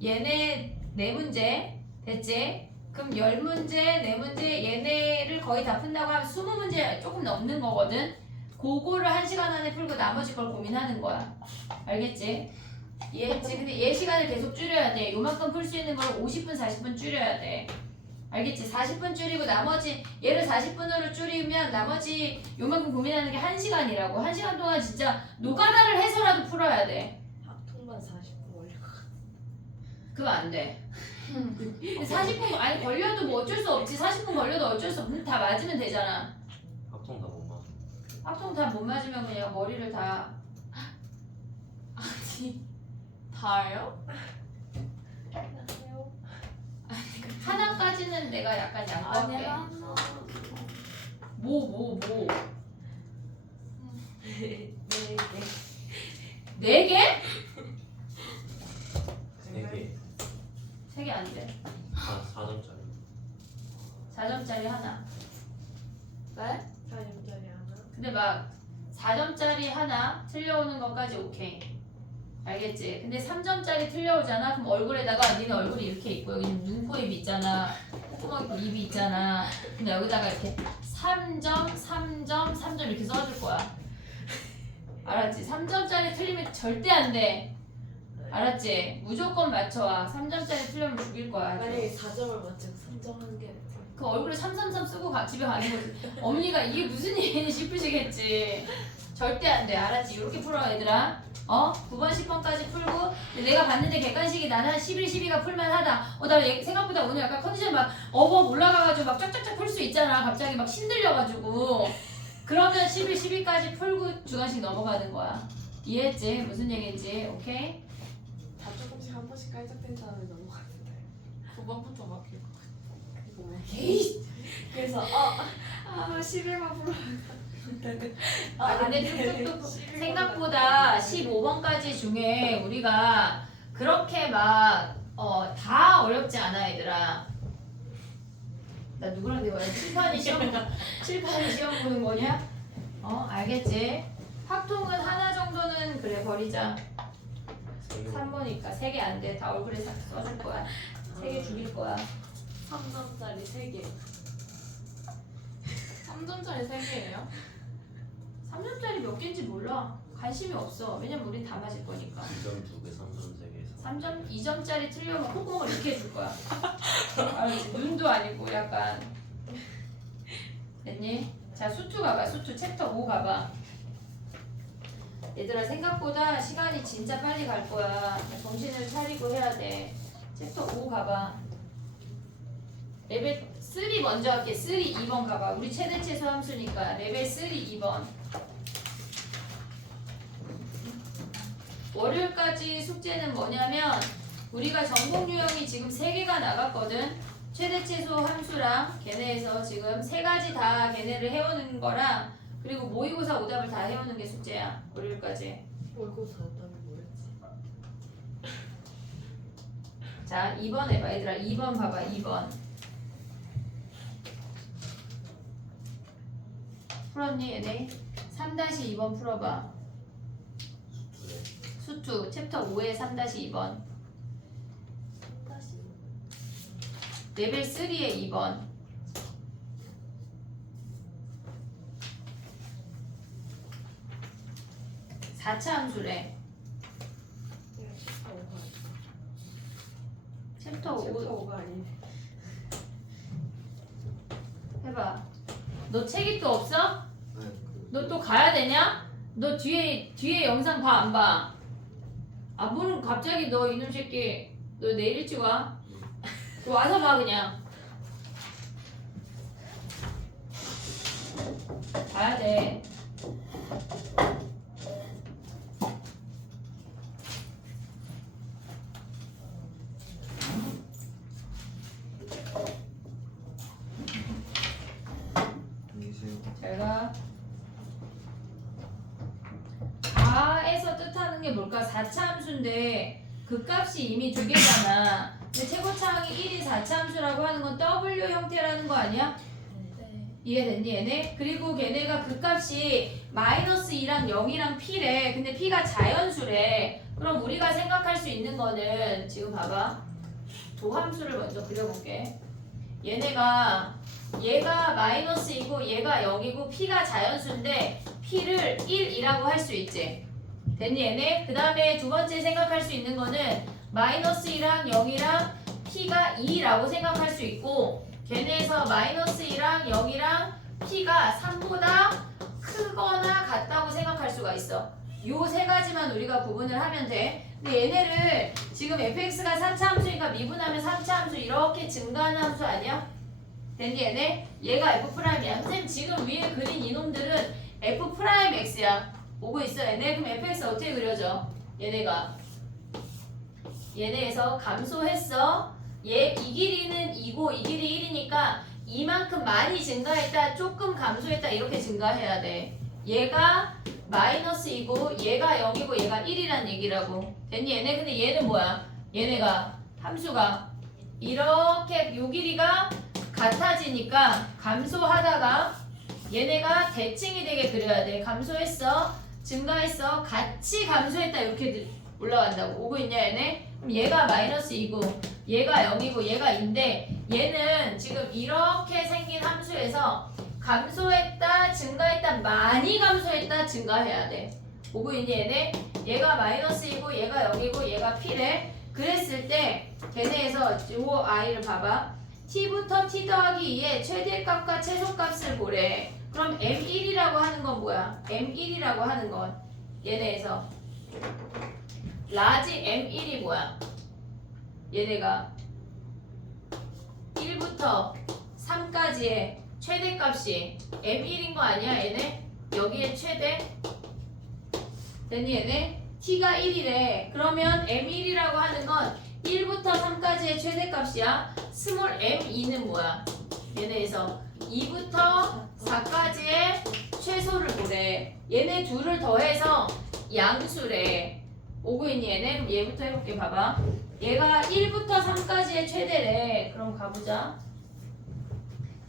얘네 4문제, 됐지? 그럼 10문제, 4문제, 얘네를 거의 다 푼다고 하면 20문제 조금 넘는 거거든? 그거를 1시간 안에 풀고 나머지 걸 고민하는 거야. 알겠지? 이해했지? 근데 얘 시간을 계속 줄여야 돼. 요만큼 풀 수 있는 걸 50분, 40분 줄여야 돼. 알겠지? 40분 줄이고 나머지 얘를 40분으로 줄이면 나머지 요만큼 고민하는 게 1시간이라고. 1시간 동안 진짜 노가다를 해서라도 풀어야 돼. 학통만 40분 걸릴 것 같아. 그거 안 돼. 40분 아니 걸려도 뭐 어쩔 수 없지. 40분 걸려도 어쩔 수 없는데 다 맞으면 되잖아. 합통 다 못 맞아. 합통 다 못 맞으면 그냥 머리를 다 아니 다요? 안녕하세요. 하나까지는 내가 약간 양보할게. 아니야. 뭐. 네. 4개? 3개. 3개 안 돼. 4점짜리. 4점짜리 하나. 네? 4점짜리 하나. 근데 막 4점짜리 하나 틀려오는 것까지 오케이. 알겠지? 근데 3점짜리 틀려오잖아? 그럼 얼굴에다가 니네 얼굴이 이렇게 있고 여기 눈, 코, 입 있잖아. 콧구멍 있고 입이 있잖아. 근데 여기다가 이렇게 3점, 3점, 3점 이렇게 써줄 거야. 알았지? 3점짜리 틀리면 절대 안 돼. 알았지? 무조건 맞춰와. 3점짜리 틀리면 죽일 거야. 아주. 만약에 4점을 맞추고 3점 한 개. 그 얼굴에 333 쓰고 집에 가는 거지. 어머니가 이게 무슨 일이니 싶으시겠지. 절대 안 돼. 알았지? 이렇게 풀어 얘들아. 9번 10번까지 풀고 내가 봤는데 객관식이 나는 한 11, 12가 풀만하다. 나 생각보다 오늘 약간 컨디션 막 어버 올라가가지고 막 쫙쫙쫙 풀 수 있잖아. 갑자기 막 신들려가지고. 그러면 11, 12까지 풀고 주관식 넘어가는 거야. 이해했지? 무슨 얘기인지. 오케이? 다 조금씩 한 번씩 깔짝댄 다음에 넘어갔는데 9번부터 막힐 것 같아. 에이. 그래서 11번 풀어. 근데 뚝뚝뚝 생각보다 15번까지 중에 우리가 그렇게 막 다 어렵지 않아 얘들아. 나 누구랑 대화해? 칠판이 시험 보는 거냐? 알겠지? 확통은 하나 정도는 그래 버리자. 3번이니까 3개 안 돼. 다 얼굴에 써줄 거야. 3개 죽일 거야. 3점짜리 3개. 3점짜리 3개예요? 3점짜리 몇 개인지 몰라. 관심이 없어. 왜냐면 우린 다 맞을 거니까. 2점 2개, 3점 3개. 3점, 2점짜리 틀려면 콧구멍을 이렇게 해줄 거야. 알았지? 눈도 아니고 약간. 됐니? 자, 수투 가봐. 수투 챕터 5 가봐. 얘들아 생각보다 시간이 진짜 빨리 갈 거야. 정신을 차리고 해야 돼. 챕터 5 가봐. 레벨 3 먼저 할게. 3 2번 가봐. 우리 최대 최소 함수니까 레벨 3 2번. 월요일까지 숙제는 뭐냐면 우리가 전공 유형이 지금 3개가 나갔거든. 최대 최소 함수랑 걔네에서 지금 3가지 다 걔네를 해오는 거랑 그리고 모의고사 오답을 다 해오는 게 숙제야. 월요일까지. 월고사 답이 뭐였지? 자 2번 해봐 얘들아. 2번 봐봐. 2번 풀었니 얘네? 3-2번 풀어봐. 수투 챕터 5의 3-2번. 다시. 레벨 3의 2번. 4차 함수래. 챕터 5 챕터 5가 아니네. 해봐. 너 책이 또 없어? 네, 너 또 가야 되냐? 너 뒤에 영상 봐, 안 봐? 안 보는 갑자기 너 이놈 새끼 너 내일 일찍 와? 너 와서 봐 그냥. 가야 돼. 안녕히 계세요. 잘 가. 가에서 뜻하는 게 뭘까? 4차 함수인데 그 값이 이미 두 개잖아. 근데 최고차항이 1인 4차 함수라고 하는 건 W 형태라는 거 아니야? 네. 이해됐니 얘네? 그리고 걔네가 그 값이 마이너스 2랑 0이랑 P래. 근데 P가 자연수래. 그럼 우리가 생각할 수 있는 거는 지금 봐봐. 도함수를 먼저 그려볼게. 얘가 마이너스 2고 얘가 0이고 P가 자연수인데 P를 1이라고 할 수 있지. 됐니 얘네? 그 다음에 두 번째 생각할 수 있는 거는 마이너스 2랑 0이랑 P가 2라고 생각할 수 있고 걔네에서 마이너스 2랑 0이랑 P가 3보다 크거나 같다고 생각할 수가 있어. 요 세 가지만 우리가 구분을 하면 돼. 근데 얘네를 지금 fx가 4차 함수니까 미분하면 3차 함수 이렇게 증가하는 함수 아니야? 됐니 얘네? 얘가 f'이야. 선생님 지금 위에 그린 이놈들은 f'x야. 오고 있어 얘네? 그럼 fx 어떻게 그려져? 얘네가 얘네에서 감소했어. 이 길이는 2고 이 길이 1이니까 이만큼 많이 증가했다 조금 감소했다 이렇게 증가해야 돼. 얘가 마이너스 2고 얘가 0이고 얘가 1이란 얘기라고. 됐니 얘네? 근데 얘는 뭐야? 얘네가 함수가 이렇게 요 길이가 같아지니까 감소하다가 얘네가 대칭이 되게 그려야 돼. 감소했어 증가했어 같이 감소했다 이렇게 올라간다고. 오고 있냐 얘네? 그럼 얘가 마이너스 2고 얘가 0이고 얘가 2인데 얘는 지금 이렇게 생긴 함수에서 감소했다 증가했다 많이 감소했다 증가해야 돼. 오고 있니 얘네? 얘가 마이너스 2고 얘가 0이고 얘가 P래. 그랬을 때 걔네에서 요 I를 봐봐. T부터 T 더하기 2의 최대값과 최소값을 보래. 그럼 M1이라고 하는 건 뭐야? M1이라고 하는 건 얘네에서 라지 M1이 뭐야? 얘네가 1부터 3까지의 최대값이 M1인 거 아니야 얘네? 여기에 최대? 됐니 얘네? T가 1이래. 그러면 M1이라고 하는 건 1부터 3까지의 최대값이야. 스몰 m2는 뭐야? 얘네에서 2부터 4까지의 최소를 보래. 얘네 둘을 더해서 양수래. 오고 있니 얘네? 그럼 얘부터 해볼게. 봐봐. 얘가 1부터 3까지의 최대래. 그럼 가보자.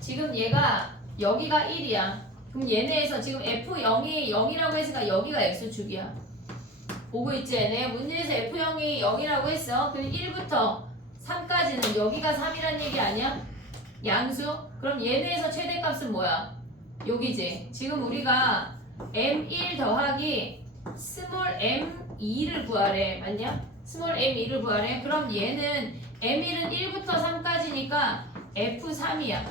지금 얘가 여기가 1이야. 그럼 얘네에서 지금 F0이 0이라고 했으니까 여기가 X축이야. 보고 있지 얘네? 문제에서 F0이 0이라고 했어. 그럼 1부터 3까지는 여기가 3이란 얘기 아니야? 양수? 그럼 얘네에서 최대값은 뭐야? 여기지. 지금 우리가 M1 더하기 스몰 M2를 구하래. 맞냐? 스몰 M2를 구하래. 그럼 얘는 M1은 1부터 3까지니까 F3이야.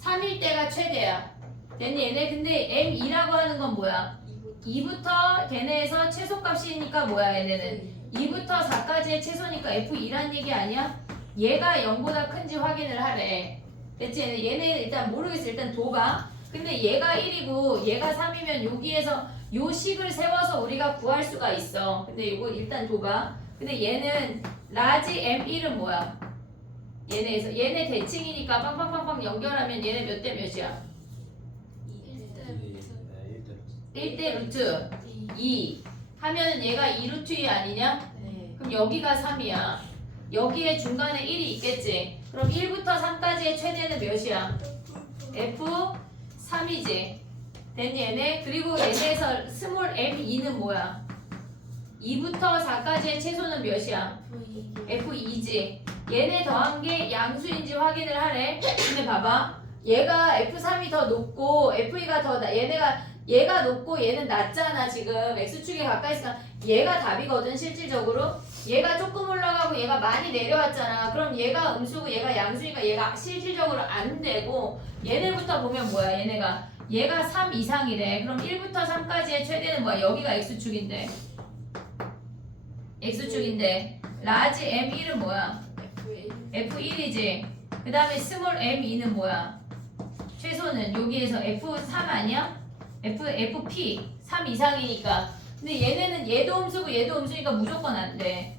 3일 때가 최대야. 됐니 얘네? 근데 M2라고 하는 건 뭐야? 2부터 걔네에서 최소값이니까 뭐야 얘네는? 2부터 4까지의 최소니까 F2란 얘기 아니야? 얘가 0보다 큰지 확인을 하래. 됐지? 얘네 일단 모르겠어. 일단 둬봐. 근데 얘가 1이고 얘가 3이면 여기에서 요 식을 세워서 우리가 구할 수가 있어. 근데 이거 일단 둬봐. 근데 얘는 라지 M1은 뭐야? 얘네에서 얘네 대칭이니까 빵빵빵빵 연결하면 얘네 몇 대 몇이야? 1대 루트 2 하면은 얘가 2루트 2 아니냐? 네. 그럼 여기가 3이야. 여기에 중간에 1이 있겠지. 그럼 1부터 3까지의 최대는 몇이야? F3이지. 됐니 얘네? 그리고 얘네에서 스몰 m2는 뭐야? 2부터 4까지의 최소는 몇이야? F2지. 얘네 더한 게 양수인지 확인을 하래. 근데 봐봐. 얘가 F3이 더 높고 F2가 더 얘가 높고 얘는 낮잖아 지금. X축에 가까이 있으니까 얘가 답이거든 실질적으로. 얘가 조금 올라가고 얘가 많이 내려왔잖아. 그럼 얘가 음수고 얘가 양수니까 얘가 실질적으로 안 되고 얘네부터 보면 뭐야? 얘가 3 이상이래. 그럼 1부터 3까지의 최대는 뭐야? 여기가 x축인데 x축인데 라지 M1은 뭐야? F1 F1이지. 그 다음에 스몰 M2는 뭐야? 최소는 여기에서 F3 아니야? FP 3 이상이니까. 근데 얘네는 얘도 음수고 얘도 음수니까 무조건 안 돼.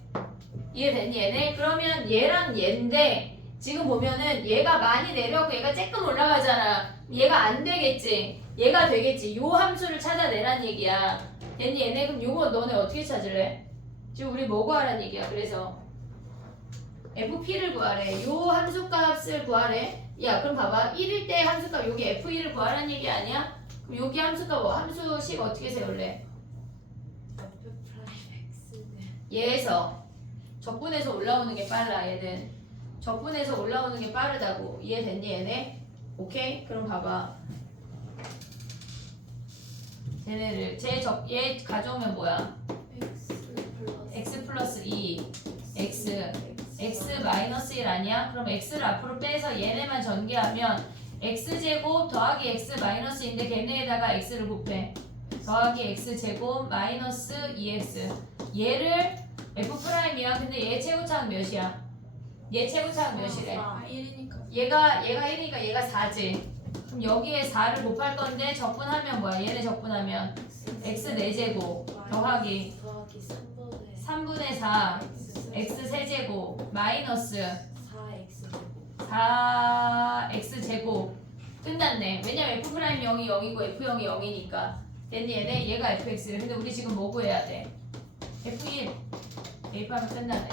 이해됐니 얘네? 그러면 얘랑 얘인데 지금 보면은 얘가 많이 내려오고 얘가 조금 올라가잖아. 얘가 안 되겠지. 얘가 되겠지. 요 함수를 찾아내란 얘기야. 됐니 얘네? 그럼 요거 너네 어떻게 찾을래? 지금 우리 뭐 구하란 얘기야. 그래서 FP를 구하래. 요 함수 값을 구하래. 야 그럼 봐봐. 1일 때 함수 값 여기 F1을 구하란 얘기 아니야? 그럼 여기 함수 값 함수식 어떻게 세울래? F 프라임 X는 얘에서 적분해서 올라오는 게 빨라. 얘는 적분해서 올라오는 게 빠르다고. 이해됐니 얘네? 오케이? 그럼 봐봐. 쟤네를 얘 가져오면 뭐야? x 플러스 2 x 마이너스 1 아니야? 그럼 x를 앞으로 빼서 얘네만 전개하면 x제곱 더하기 x 마이너스 2인데 걔네에다가 x를 곱해. 더하기 x제곱 마이너스 2x. 얘를 f'이야. 근데 얘 최고차는 몇이야? 얘 최고차는 몇이래? 1이니까 얘가 1이니까 얘가 4지. 그럼 여기에 4를 곱할 건데 적분하면 뭐야? 얘네 적분하면 x 4제곱 더하기 3분의 4 x 세제곱 마이너스 4x 제곱. 끝났네. 왜냐면 f'0이 0이고 f0이 0이니까. 됐니 얘네? 얘가 fx래. 근데 우리 지금 뭐 구해야 돼? f1 대입하면 끝나네.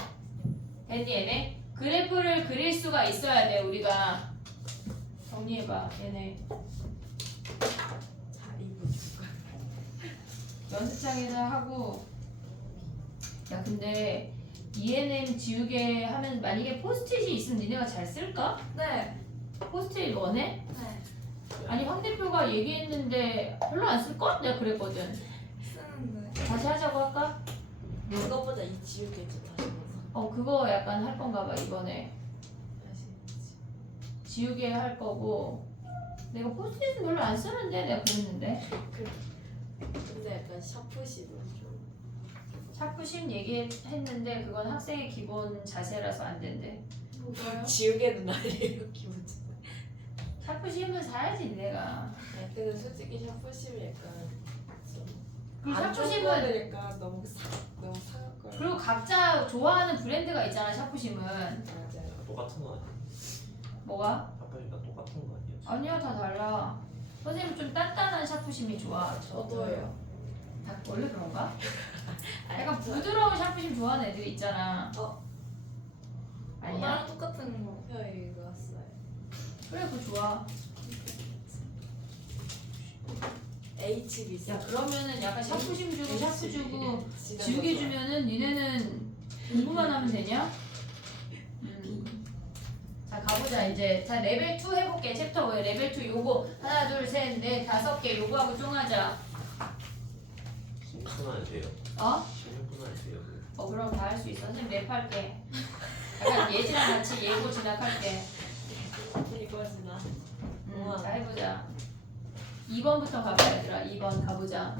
됐니 얘네? 그래프를 그릴 수가 있어야 돼. 우리가 정리해봐 얘네. 자 이거 줄까? 연습장에서 하고. 야 근데 ENM 지우개 하면 만약에 포스트잇이 있으면 니네가 잘 쓸까? 네. 포스트잇 원해? 네. 아니 황 대표가 얘기했는데 별로 안 쓸걸? 내가 그랬거든. 쓰는데. 다시 하자고 할까? 그것보다 이 지우개 좀 다시 봐서 그거 약간 할 건가 봐 이번에. 다시 지우개 할 거고. 내가 포스트잇은 별로 안 쓰는데 내가 그랬는데. 근데 약간 샤프시로 좀 샤프심 얘기했는데 그건 학생의 기본 자세라서 안 된대. 뭐가요? 지우개는 아니에요 기분 좋아. 샤프심은 사야지 내가. 근데 솔직히 샤프심이 약간 그리고 안 좋은 샤프심은 거는 약간 너무 상한 거 그리고 각자 좋아하는 브랜드가 있잖아. 샤프심은. 맞아요. 똑같은 거 아니야? 뭐가? 샤프니까 똑같은 거 아니야? 아니야 다 달라. 선생님 좀 단단한 샤프심이 좋아. 저도요. 다 원래 그런가? 약간 부드러운 샤프심 좋아하는 애들이 있잖아. 아니야? 나랑 똑같은 거. 저 이거 왔어요. 그래 그거 좋아. HB 야 그러면은 약간 샤프심 주고 샤프 주고 지우개 주면은 니네는 공부만 하면 되냐? 자 가보자 이제. 자 레벨 2 해볼게. 챕터 5에 레벨 2 요거 하나 둘 셋 넷 다섯 개 요거하고 쫑하자. 16분 안 돼요. 16분 안 돼요. 그럼 다 할 수 있어. 선생님 랩할게. 약간 예지랑 같이 예고 진학할게. 이거지나. 자 해보자. 2번부터 가봐 얘들아. 2번 가보자.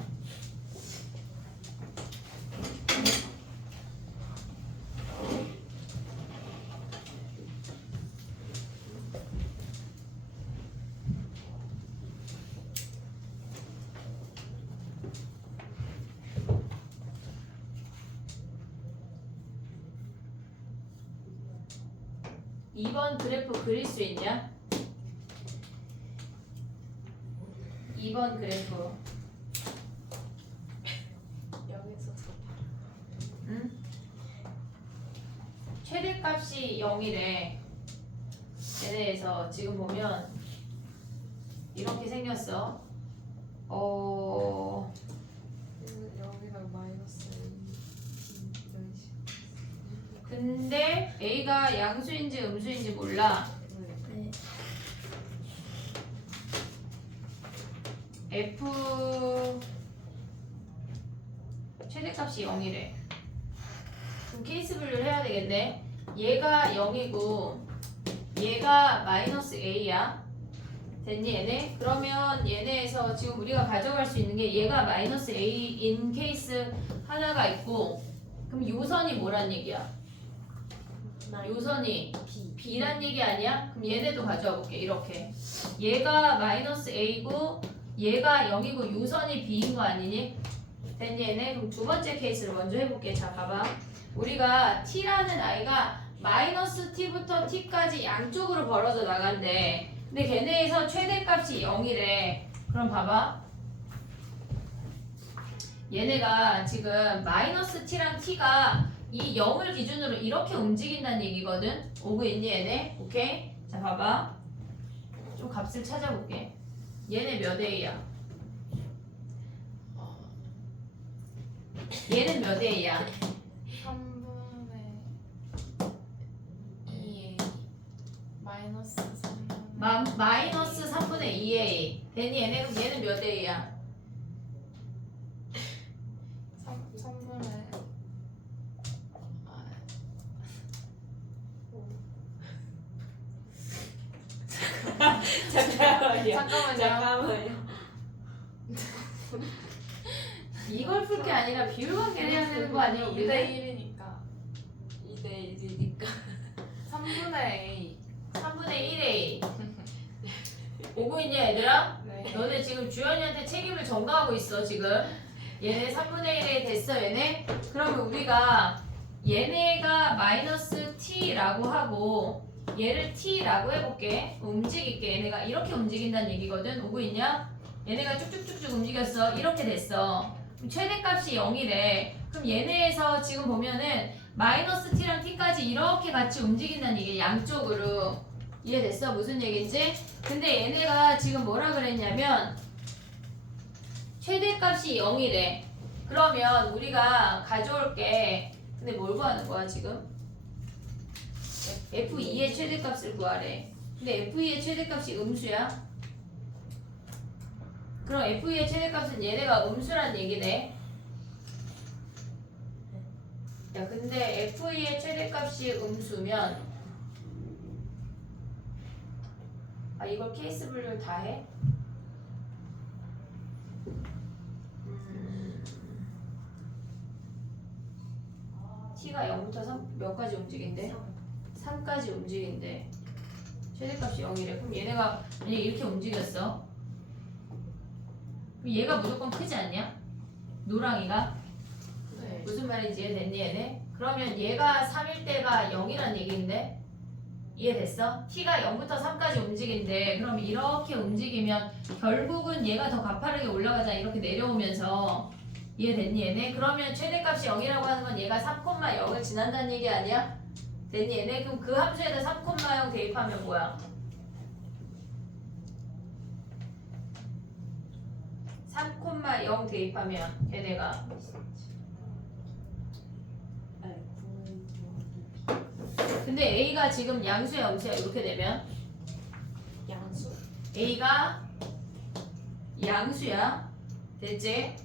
(2번) 그래프 그릴 수 있냐? 2번 그래프. 여기서 응? 최대값이 0이래. 얘네에서 지금 보면 이렇게 생겼어. 여기랑 마이너스 이런 식. 근데 A가 양수인지 음수인지 몰라. 네. F 최대값이 0이래. 그럼 케이스 분류를 해야 되겠네. 얘가 0이고 얘가 마이너스 a야. 됐니 얘네? 그러면 얘네에서 지금 우리가 가져갈 수 있는 게 얘가 마이너스 a인 케이스 하나가 있고, 그럼 요선이 뭐란 얘기야? 요선이 b란 얘기 아니야? 그럼 얘네도 가져와 볼게. 이렇게 얘가 마이너스 a고 얘가 0이고 요선이 b인 거 아니니? 됐니 얘네? 그럼 두 번째 케이스를 먼저 해볼게. 자 봐봐. 우리가 t라는 아이가 마이너스 t부터 t까지 양쪽으로 벌어져 나간대. 근데 걔네에서 최대값이 0이래. 그럼 봐봐. 얘네가 지금 마이너스 t랑 t가 이 0을 기준으로 이렇게 움직인다는 얘기거든. 오고 있니 얘네? 오케이? 자 봐봐. 좀 값을 찾아볼게. 얘네 몇 a야? 얘는 몇 a야? 3분의 2a 마이너스 3분의 마이너스 3분의 2a. 됐니 얘네? 그럼 얘는 몇 a야? 3분의 잠깐만요. 이걸 풀 게 아니라 비율관계를 해야 되는 거 아니야? 2대 우리는? 1이니까 2대 1이니까 3분의 a 3분의 1a. 오고 있냐 얘들아? 네. 너네 지금 주연이한테 책임을 전가하고 있어 지금. 얘네 3분의 1에 됐어 얘네? 그러면 우리가 얘네가 마이너스 t라고 하고 얘를 t라고 해볼게. 움직일게. 얘네가 이렇게 움직인다는 얘기거든. 오고 있냐? 얘네가 쭉쭉쭉쭉 움직였어. 이렇게 됐어. 그럼 최대값이 0이래. 그럼 얘네에서 지금 보면은 마이너스 t랑 t까지 이렇게 같이 움직인다는 얘기. 양쪽으로. 이해됐어? 무슨 얘기인지? 근데 얘네가 지금 뭐라 그랬냐면 최대값이 0이래. 그러면 우리가 가져올 게, 근데 뭘 구하는 거야 지금? F2의 최대값을 구하래. 근데 F2의 최대값이 음수야? 그럼 F2의 최대값은 얘네가 음수란 얘기네. 야 근데 F2의 최대값이 음수면 이걸 케이스 분류를 다 해? t가 0부터 3 몇까지 움직인대? 3까지 움직인대. 최대값이 0이래. 그럼 얘네가 만약에 이렇게 움직였어. 그럼 얘가 무조건 크지 않냐? 노랑이가? 네. 무슨 말인지 이해됐니 얘네? 그러면 얘가 3일 때가 0이란 얘기인데? 이해됐어? t가 0부터 3까지 움직인대. 그럼 이렇게 움직이면 결국은 얘가 더 가파르게 올라가잖아. 이렇게 내려오면서. 이해됐니 얘네? 그러면 최대값이 0이라고 하는 건 얘가 3,0을 지난다는 얘기 아니야? 됐니 얘네? 그럼 그 함수에다 3,0 대입하면 뭐야? 3,0 대입하면 얘네가 근데 A가 지금 양수야 음수야 이렇게 되면 양수 A가 양수야. 됐지?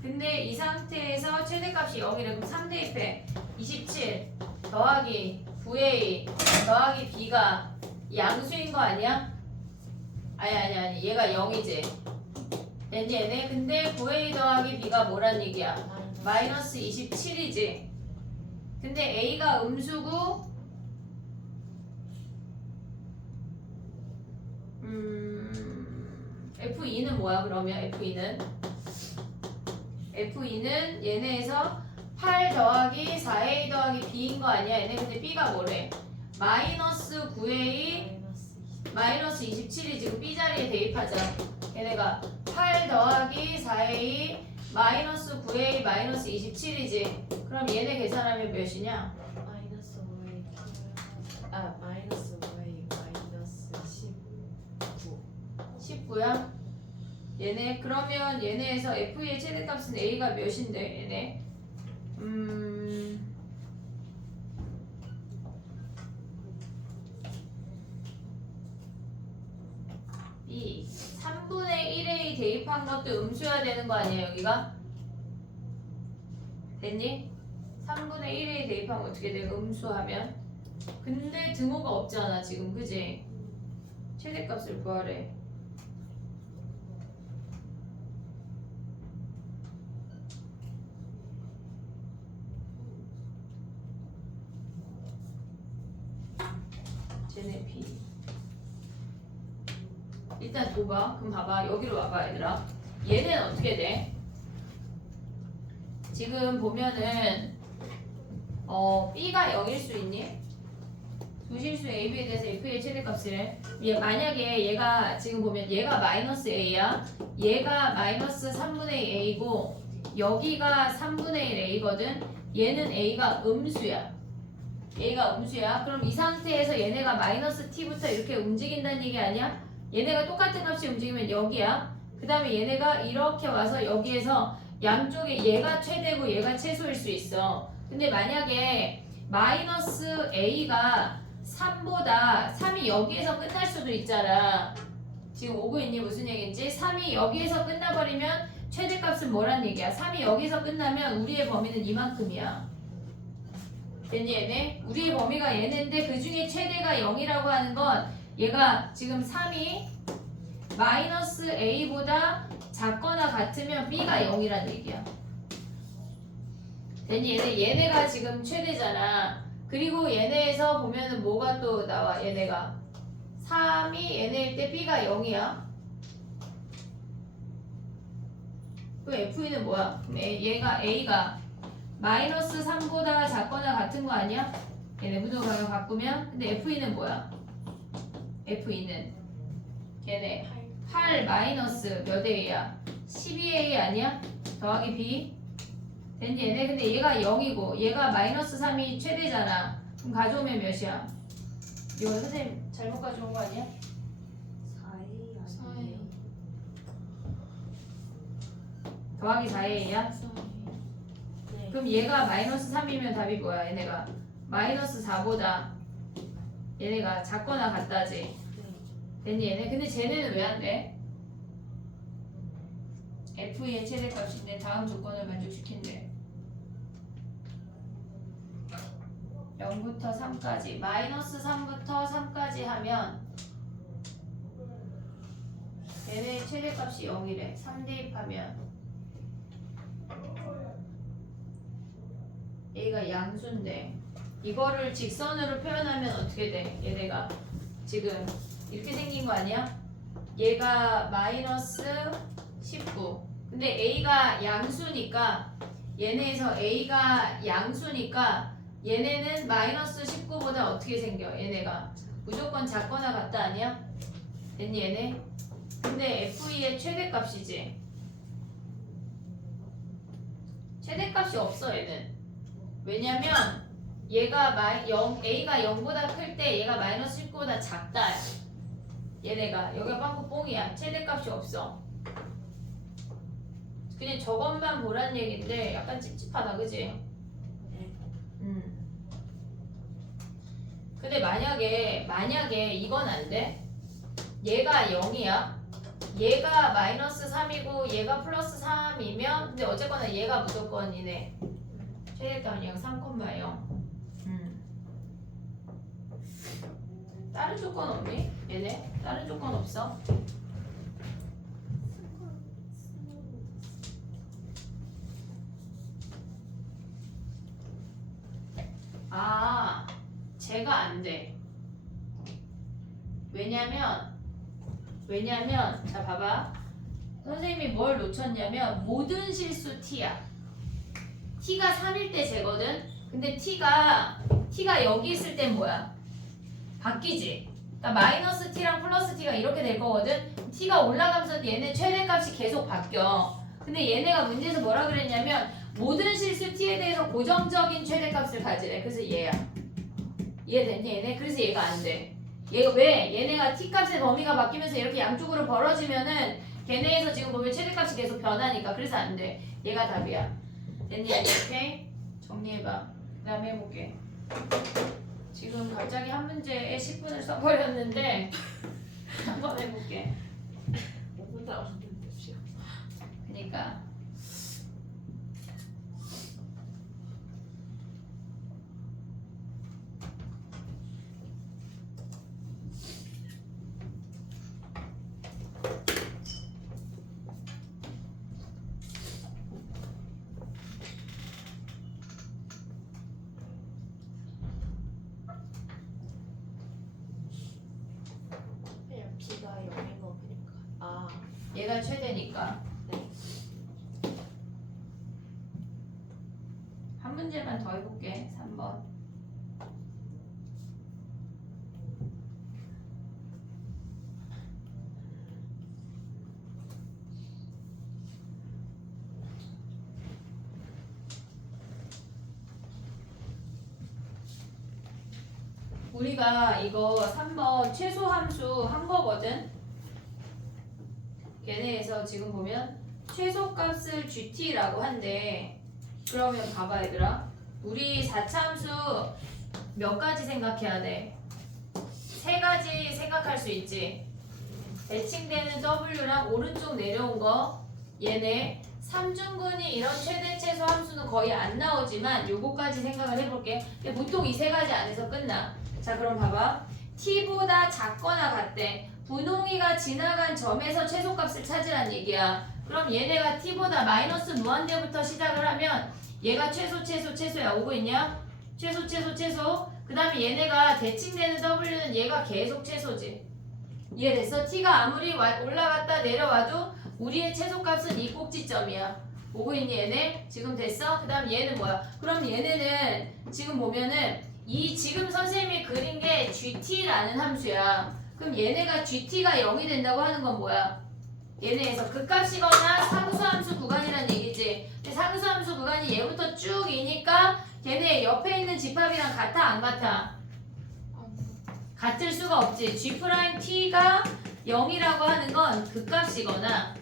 근데 이 상태에서 최대값이 0이래. 그럼 3 대입해. 27 더하기 9A 더하기 B가 양수인 거 아니야? 아니 얘가 0이지. 됐니 얘네? 근데 9A 더하기 B가 뭐란 얘기야? 마이너스 27이지. 근데 A가 음수고 F2는 뭐야 그러면? F2는 얘네에서 8 더하기 4A 더하기 B인 거 아니야 얘네? 근데 B가 뭐래? 마이너스 9A 마이너스 27이지. 그 B 자리에 대입하자. 얘네가 8 더하기 4A 마이너스 9A 마이너스 27이지. 그럼 얘네 계산하면 몇이냐? 마이너스 5a 마이너스 5a 마이너스 19 19야? 얘네 그러면 얘네에서 F의 최대값은 A가 몇인데 얘네? B 3분의 1A 대입한 것도 음수여야 되는 거 아니야 여기가? 됐니? 3분의 1에 대입하면 어떻게 돼? 음수하면. 근데 등호가 없잖아 지금, 그지? 최대값을 구하래. 쟤네 B. 일단 둬봐. 그럼 봐봐. 여기로 와봐 얘들아. 얘는 어떻게 돼? 지금 보면은 B가 0일 수 있니? 두 실수 A, B에 대해서 F의 최대값을 만약에 얘가 지금 보면 얘가 마이너스 A야. 얘가 마이너스 3분의 A고 여기가 3분의 1 A거든. 얘는 A가 음수야. 얘가 음수야. 그럼 이 상태에서 얘네가 마이너스 T부터 이렇게 움직인다는 얘기 아니야? 얘네가 똑같은 값이 움직이면 여기야. 그 다음에 얘네가 이렇게 와서 여기에서 양쪽에 얘가 최대고 얘가 최소일 수 있어. 근데 만약에 마이너스 A가 3보다 3이 여기에서 끝날 수도 있잖아. 지금 오고 있니? 무슨 얘기인지? 3이 여기에서 끝나버리면 최대값은 뭐란 얘기야? 3이 여기서 끝나면 우리의 범위는 이만큼이야. 됐니 얘네? 우리의 범위가 얘네인데 그 중에 최대가 0이라고 하는 건 얘가 지금 3이 마이너스 A보다 작거나 같으면 B가 0이란 얘기야. 됐니 얘네가 지금 최대잖아. 그리고 얘네에서 보면은 뭐가 또 나와? 얘네가 3이 얘네일 때 B가 0이야. 그럼 FE는 뭐야? 그럼 얘가 A가 마이너스 3보다 작거나 같은 거 아니야? 얘네 분호 방향 바꾸면. 근데 FE는 뭐야? FE는 걔네 8 마이너스 몇 A야? 12A 아니야? 더하기 B. 됐니 얘네? 근데 얘가 0이고 얘가 마이너스 3이 최대잖아. 그럼 가져오면 몇이야? 이거 선생님 잘못 가져온 거 아니야? 4A 아니에요? 더하기 4A야? 네. 그럼 얘가 마이너스 3이면 답이 뭐야? 얘네가 마이너스 4보다 얘네가 작거나 같다지. 네. 됐니 얘네? 근데 쟤네는 왜 안 돼? FE의 최대값인데 다음 조건을 만족시킨대. 0부터 3까지 마이너스 3부터 3까지 하면 얘네 최대값이 0이래. 3 대입하면 얘가 양수인데 이거를 직선으로 표현하면 어떻게 돼? 얘네가 지금 이렇게 생긴 거 아니야? 얘가 마이너스 19. 근데 A가 양수니까 얘네에서 A가 양수니까 얘네는 마이너스 19보다 어떻게 생겨? 얘네가 무조건 작거나 같다 아니야? 됐니 얘네? 근데 FE의 최대값이지. 최대값이 없어 얘는. 왜냐면 얘가 A가 0보다 클 때 얘가 마이너스 19보다 작다. 얘네가 여기가 빵꾸 뽕이야. 최대값이 없어. 그냥 저것만 보란 얘긴데 약간 찝찝하다 그지? 네. 근데 만약에 이건 안 돼? 얘가 0이야. 얘가 마이너스 3이고 얘가 플러스 3이면 근데 어쨌거나 얘가 무조건이네. 최대값은 0, 3,0. 다른 조건 없니? 얘네? 다른 조건 없어? 아, 쟤가 안 돼. 왜냐면 자 봐봐. 선생님이 뭘 놓쳤냐면 모든 실수 t야. t가 3일 때 쟤거든. 근데 t가 여기 있을 땐 뭐야? 바뀌지. 그러니까 마이너스 t랑 플러스 t가 이렇게 될 거거든. t가 올라가면서 얘네 최대값이 계속 바뀌어. 근데 얘네가 문제에서 뭐라 그랬냐면 모든 실수 t에 대해서 고정적인 최대값을 가지래. 그래서 얘야. 이해됐니 얘네? 그래서 얘가 안 돼. 얘가 왜? 얘네가 t값의 범위가 바뀌면서 이렇게 양쪽으로 벌어지면은 걔네에서 지금 보면 최대값이 계속 변하니까 그래서 안 돼. 얘가 답이야. 됐니? 오케이? 정리해봐. 그 다음에 해볼게. 지금 갑자기 한 문제에 10분을 써버렸는데 한번 해볼게. 5분 남았는데 시간. 그니까 얘가 최대니까. 한 문제만 더 해볼게. 3번. 우리가 이거 3번 최소 함수 한 거거든. 걔네에서 지금 보면 최소값을 GT라고 한대. 그러면 봐봐 얘들아. 우리 4차 함수 몇 가지 생각해야 돼? 3가지 생각할 수 있지. 대칭되는 W랑 오른쪽 내려온 거 얘네 3중근이 이런 최대 최소 함수는 거의 안 나오지만 요거까지 생각을 해볼게. 근데 보통 이 3가지 안에서 끝나. 자 그럼 봐봐. t보다 작거나 같대. 분홍이가 지나간 점에서 최소값을 찾으란 얘기야. 그럼 얘네가 t보다 마이너스 무한대부터 시작을 하면 얘가 최소야. 오고 있냐? 최소. 그 다음에 얘네가 대칭되는 w는 얘가 계속 최소지. 이해됐어? t가 아무리 올라갔다 내려와도 우리의 최소값은 이 꼭지점이야. 오고 있니 얘네? 지금 됐어? 그 다음 얘는 뭐야? 그럼 얘네는 지금 보면은 이 지금 선생님이 그린 게 GT라는 함수야. 그럼 얘네가 GT가 0이 된다고 하는 건 뭐야? 얘네에서 극값이거나 상수함수 구간이란 얘기지. 근데 상수함수 구간이 얘부터 쭉 이니까 걔네 옆에 있는 집합이랑 같아 안 같아? 같을 수가 없지. G'T가 0이라고 하는 건 극값이거나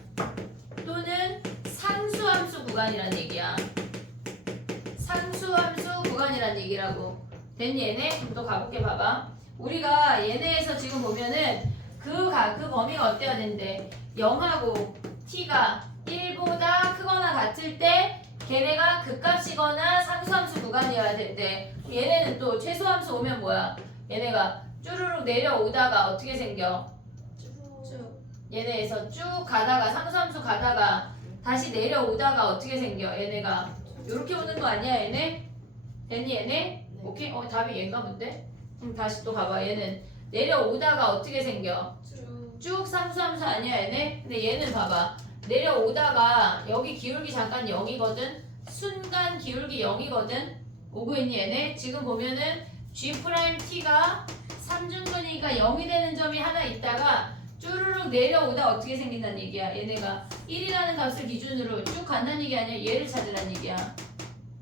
또는 상수함수 구간이란 얘기야. 상수함수 구간이란 얘기라고. 됐니 얘네? 그럼 또 가볼게. 봐봐. 우리가 얘네에서 지금 보면은 그 범위가 어때야 된대? 0하고 t가 1보다 크거나 같을 때 걔네가 극값이거나 상수함수 구간이어야 된대. 얘네는 또 최소함수 오면 뭐야? 얘네가 쭈루룩 내려오다가 어떻게 생겨? 쭉. 얘네에서 쭉 가다가 상수함수 가다가 다시 내려오다가 어떻게 생겨? 얘네가 요렇게 오는 거 아니야 얘네? 됐니 얘네? 오케이? 답이 얘인가 본데? 그럼 다시 또 가봐. 얘는 내려오다가 어떻게 생겨? 쭉 상수함수 아니야 얘네? 근데 얘는 봐봐. 내려오다가 여기 기울기 잠깐 0이거든? 순간 기울기 0이거든? 오고 있니 얘네? 지금 보면은 G'T가 3중근이니까 0이 되는 점이 하나 있다가 쭈르륵 내려오다 어떻게 생긴다는 얘기야. 얘네가 1이라는 값을 기준으로 쭉 간다는 얘기 아니야. 얘를 찾으라는 얘기야.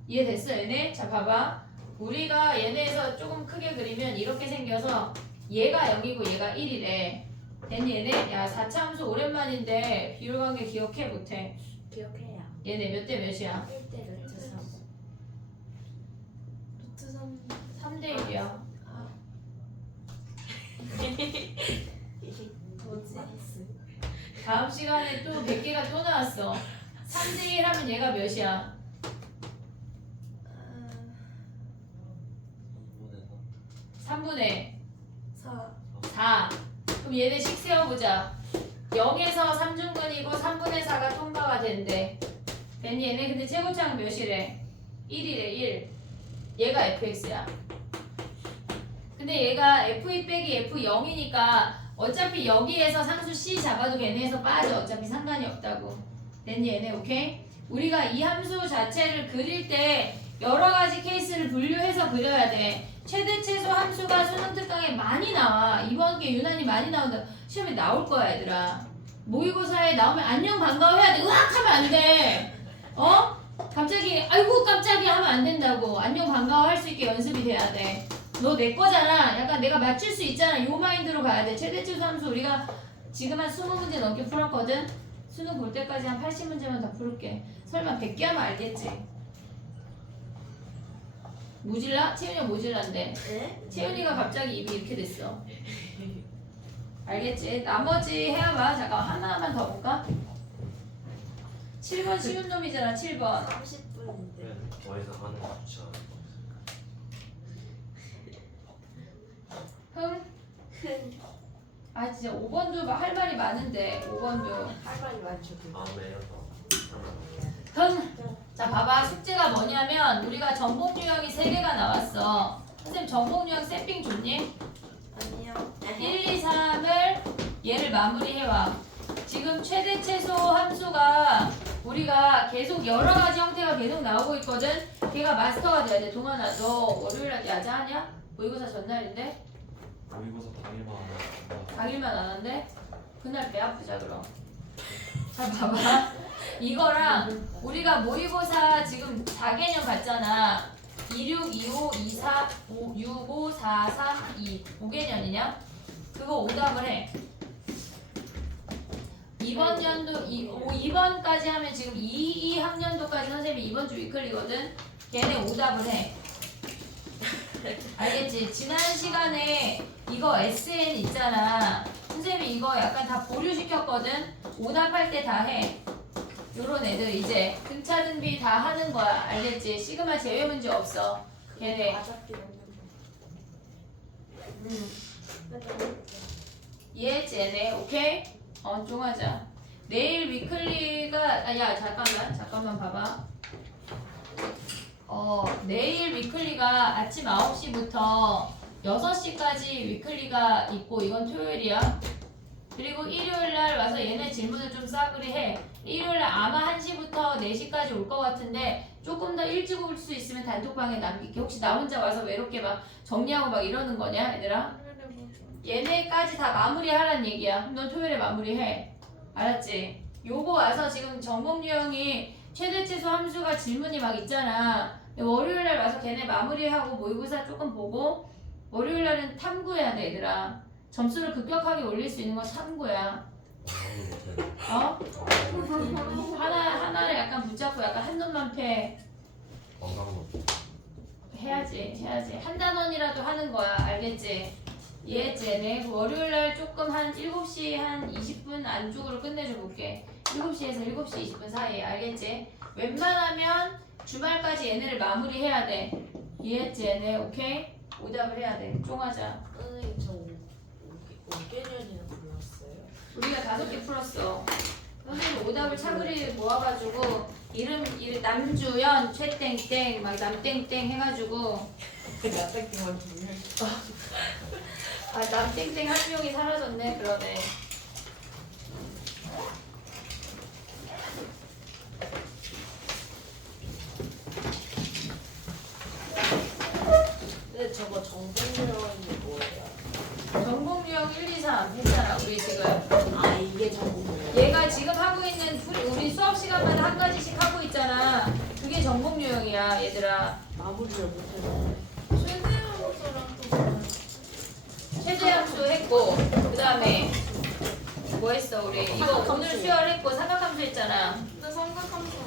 이해됐어 얘네? 자 봐봐. 우리가 얘네에서 조금 크게 그리면 이렇게 생겨서 얘가 0이고 얘가 1이래. 됐니 얘네? 야 4차 함수 오랜만인데 비율관계 기억해 못해? 기억해요. 얘네 몇 대 몇이야? 1대 루트 3. 루트 3. 3대 1이야. 뭐지? 다음 시간에 또 100개가 또 나왔어. 3대 1 하면 얘가 몇이야? 3분의 4. 4. 그럼 얘네식 세워보자. 0에서 3중근이고 3분의 4가 통과가 된대. 됐니 얘네? 근데 최고차는 몇이래? 1이래 1. 얘가 fx야. 근데 얘가 f2 빼기 f0이니까 어차피 여기에서 상수 c 잡아도 걔네에서 빠져. 어차피 상관이 없다고. 됐니 얘네? 오케이? 우리가 이 함수 자체를 그릴 때 여러 가지 케이스를 분류해서 그려야 돼. 최대 최소 함수가 수능 특강에 많이 나와. 이번 게 유난히 많이 나온다. 시험에 나올 거야 얘들아. 모의고사에 나오면 안녕 반가워 해야 돼. 으악 하면 안 돼. 어? 갑자기 아이고 깜짝이야 하면 안 된다고. 안녕 반가워 할 수 있게 연습이 돼야 돼. 너 내 거잖아. 약간 내가 맞출 수 있잖아. 요 마인드로 가야 돼. 최대 최소 함수 우리가 지금 한 20문제 넘게 풀었거든. 수능 볼 때까지 한 80문제만 더 풀을게. 설마 100개 하면 알겠지? 모질라? 채윤이가 모질란데. 네? 채윤이가 갑자기 입이 이렇게 됐어. 알겠지? 나머지 해봐봐. 잠깐 하나만 더 볼까? 7번 쉬운 놈이잖아. 7번. 30분인데. 더 이상 하는 거 좋지 않아. 흥? 아 진짜 5번도 할 말이 많은데 5번도 할 말이 많죠. 다음에요 더. 흥! 자 봐봐. 숙제가 뭐냐면 우리가 전공 유형이 3개가 나왔어. 선생님 전공 유형 세핑 좋니? 아니요. 1, 2, 3을 얘를 마무리해와. 지금 최대 최소 함수가 우리가 계속 여러 가지 형태가 계속 나오고 있거든. 걔가 마스터가 돼야 돼. 동환아, 너 월요일날 야자하냐? 모의고사 전날인데? 모의고사 당일만 안 한다. 당일만 안 한대? 그날 배 아프자 그럼. 잘 봐봐. 이거랑 우리가 모의고사 지금 4개년 봤잖아. 26, 25, 24, 65, 4, 3, 2 5개년이냐? 그거 오답을 해. 이번 연도 2번까지 하면 지금 2학년도까지 선생님이 이번 주 위클리거든. 걔네 오답을 해. 알겠지? 지난 시간에 이거 SN 있잖아. 선생님이 이거 약간 다 보류시켰거든. 오답할 때 다 해. 요런 애들 이제 등차 등비 다 하는 거야. 알겠지? 시그마 제외 문제 없어. 걔네. 맞았기 이해했지 얘네? 오케이? 좀 하자. 내일 위클리가 야 잠깐만 봐봐. 내일 위클리가 아침 9시부터 6시까지 위클리가 있고 이건 토요일이야. 그리고 일요일날 와서 얘네 질문을 좀 싸그리 해. 일요일날 아마 1시부터 4시까지 올 것 같은데 조금 더 일찍 올 수 있으면 단톡방에 남길게. 혹시 나 혼자 와서 외롭게 막 정리하고 막 이러는 거냐 얘들아? 얘네까지 다 마무리하란 얘기야. 그럼 넌 토요일에 마무리해. 알았지? 요거 와서 지금 정복 유형이 최대 최소 함수가 질문이 막 있잖아. 월요일날 와서 걔네 마무리하고 모의고사 조금 보고 월요일날은 탐구해야 돼 얘들아. 점수를 급격하게 올릴 수 있는 건 탐구야. 어? 하나를 약간 붙잡고 약간 한 놈만 패. 해야지. 한 단원이라도 하는 거야. 알겠지? 이해했지? 네. 월요일날 조금 한 7시 한 20분 안쪽으로 끝내줘 볼게. 7시에서 7시 20분 사이에. 알겠지? 웬만하면 주말까지 얘네를 마무리해야 돼. 이해했지? 네. 오케이? 오답을 해야 돼. 쫑하자. 선생님 저 5개년이나 불렀어요. 우리가 5개 풀었어. 선생님 오답을 차그리 모아가지고 이름 남주연, 최땡땡, 막 남땡땡 해가지고 나딱기만 불려. 남땡땡 한 명이 사라졌네. 그러네. 근데 저거 정보명이 뭐예요? 전공유형 1, 2, 3 했잖아 우리 지금. 아 이게 정보명. 얘가 지금 하고 있는 우리 수업 시간마다 한 가지씩 하고 있잖아. 그게 전공유형이야 얘들아. 마무리를 못해서. 최대한수랑 또 뭐야? 최대함수 했고 그 다음에 뭐 했어 우리? 이거 오늘 수혈했고 삼각함수 했잖아. 근데 삼각함수는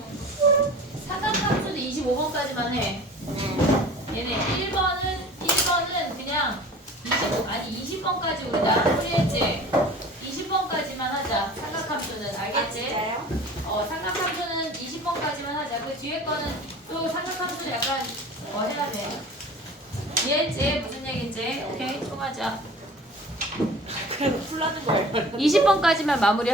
삼각함수도 25번까지만 해. 얘네 1번은 그냥 20번까지 우리 나랑 풀이했지. 20번까지만 하자. 삼각함수는 알겠지? 진짜요? 삼각함수는 20번까지만 하자. 그 뒤에 거는 또 삼각함수 약간 해야 돼. 이해했지? 무슨 얘기인지? 오케이, 통하자. 그래서 풀라는 거예요. 20번까지만 마무리.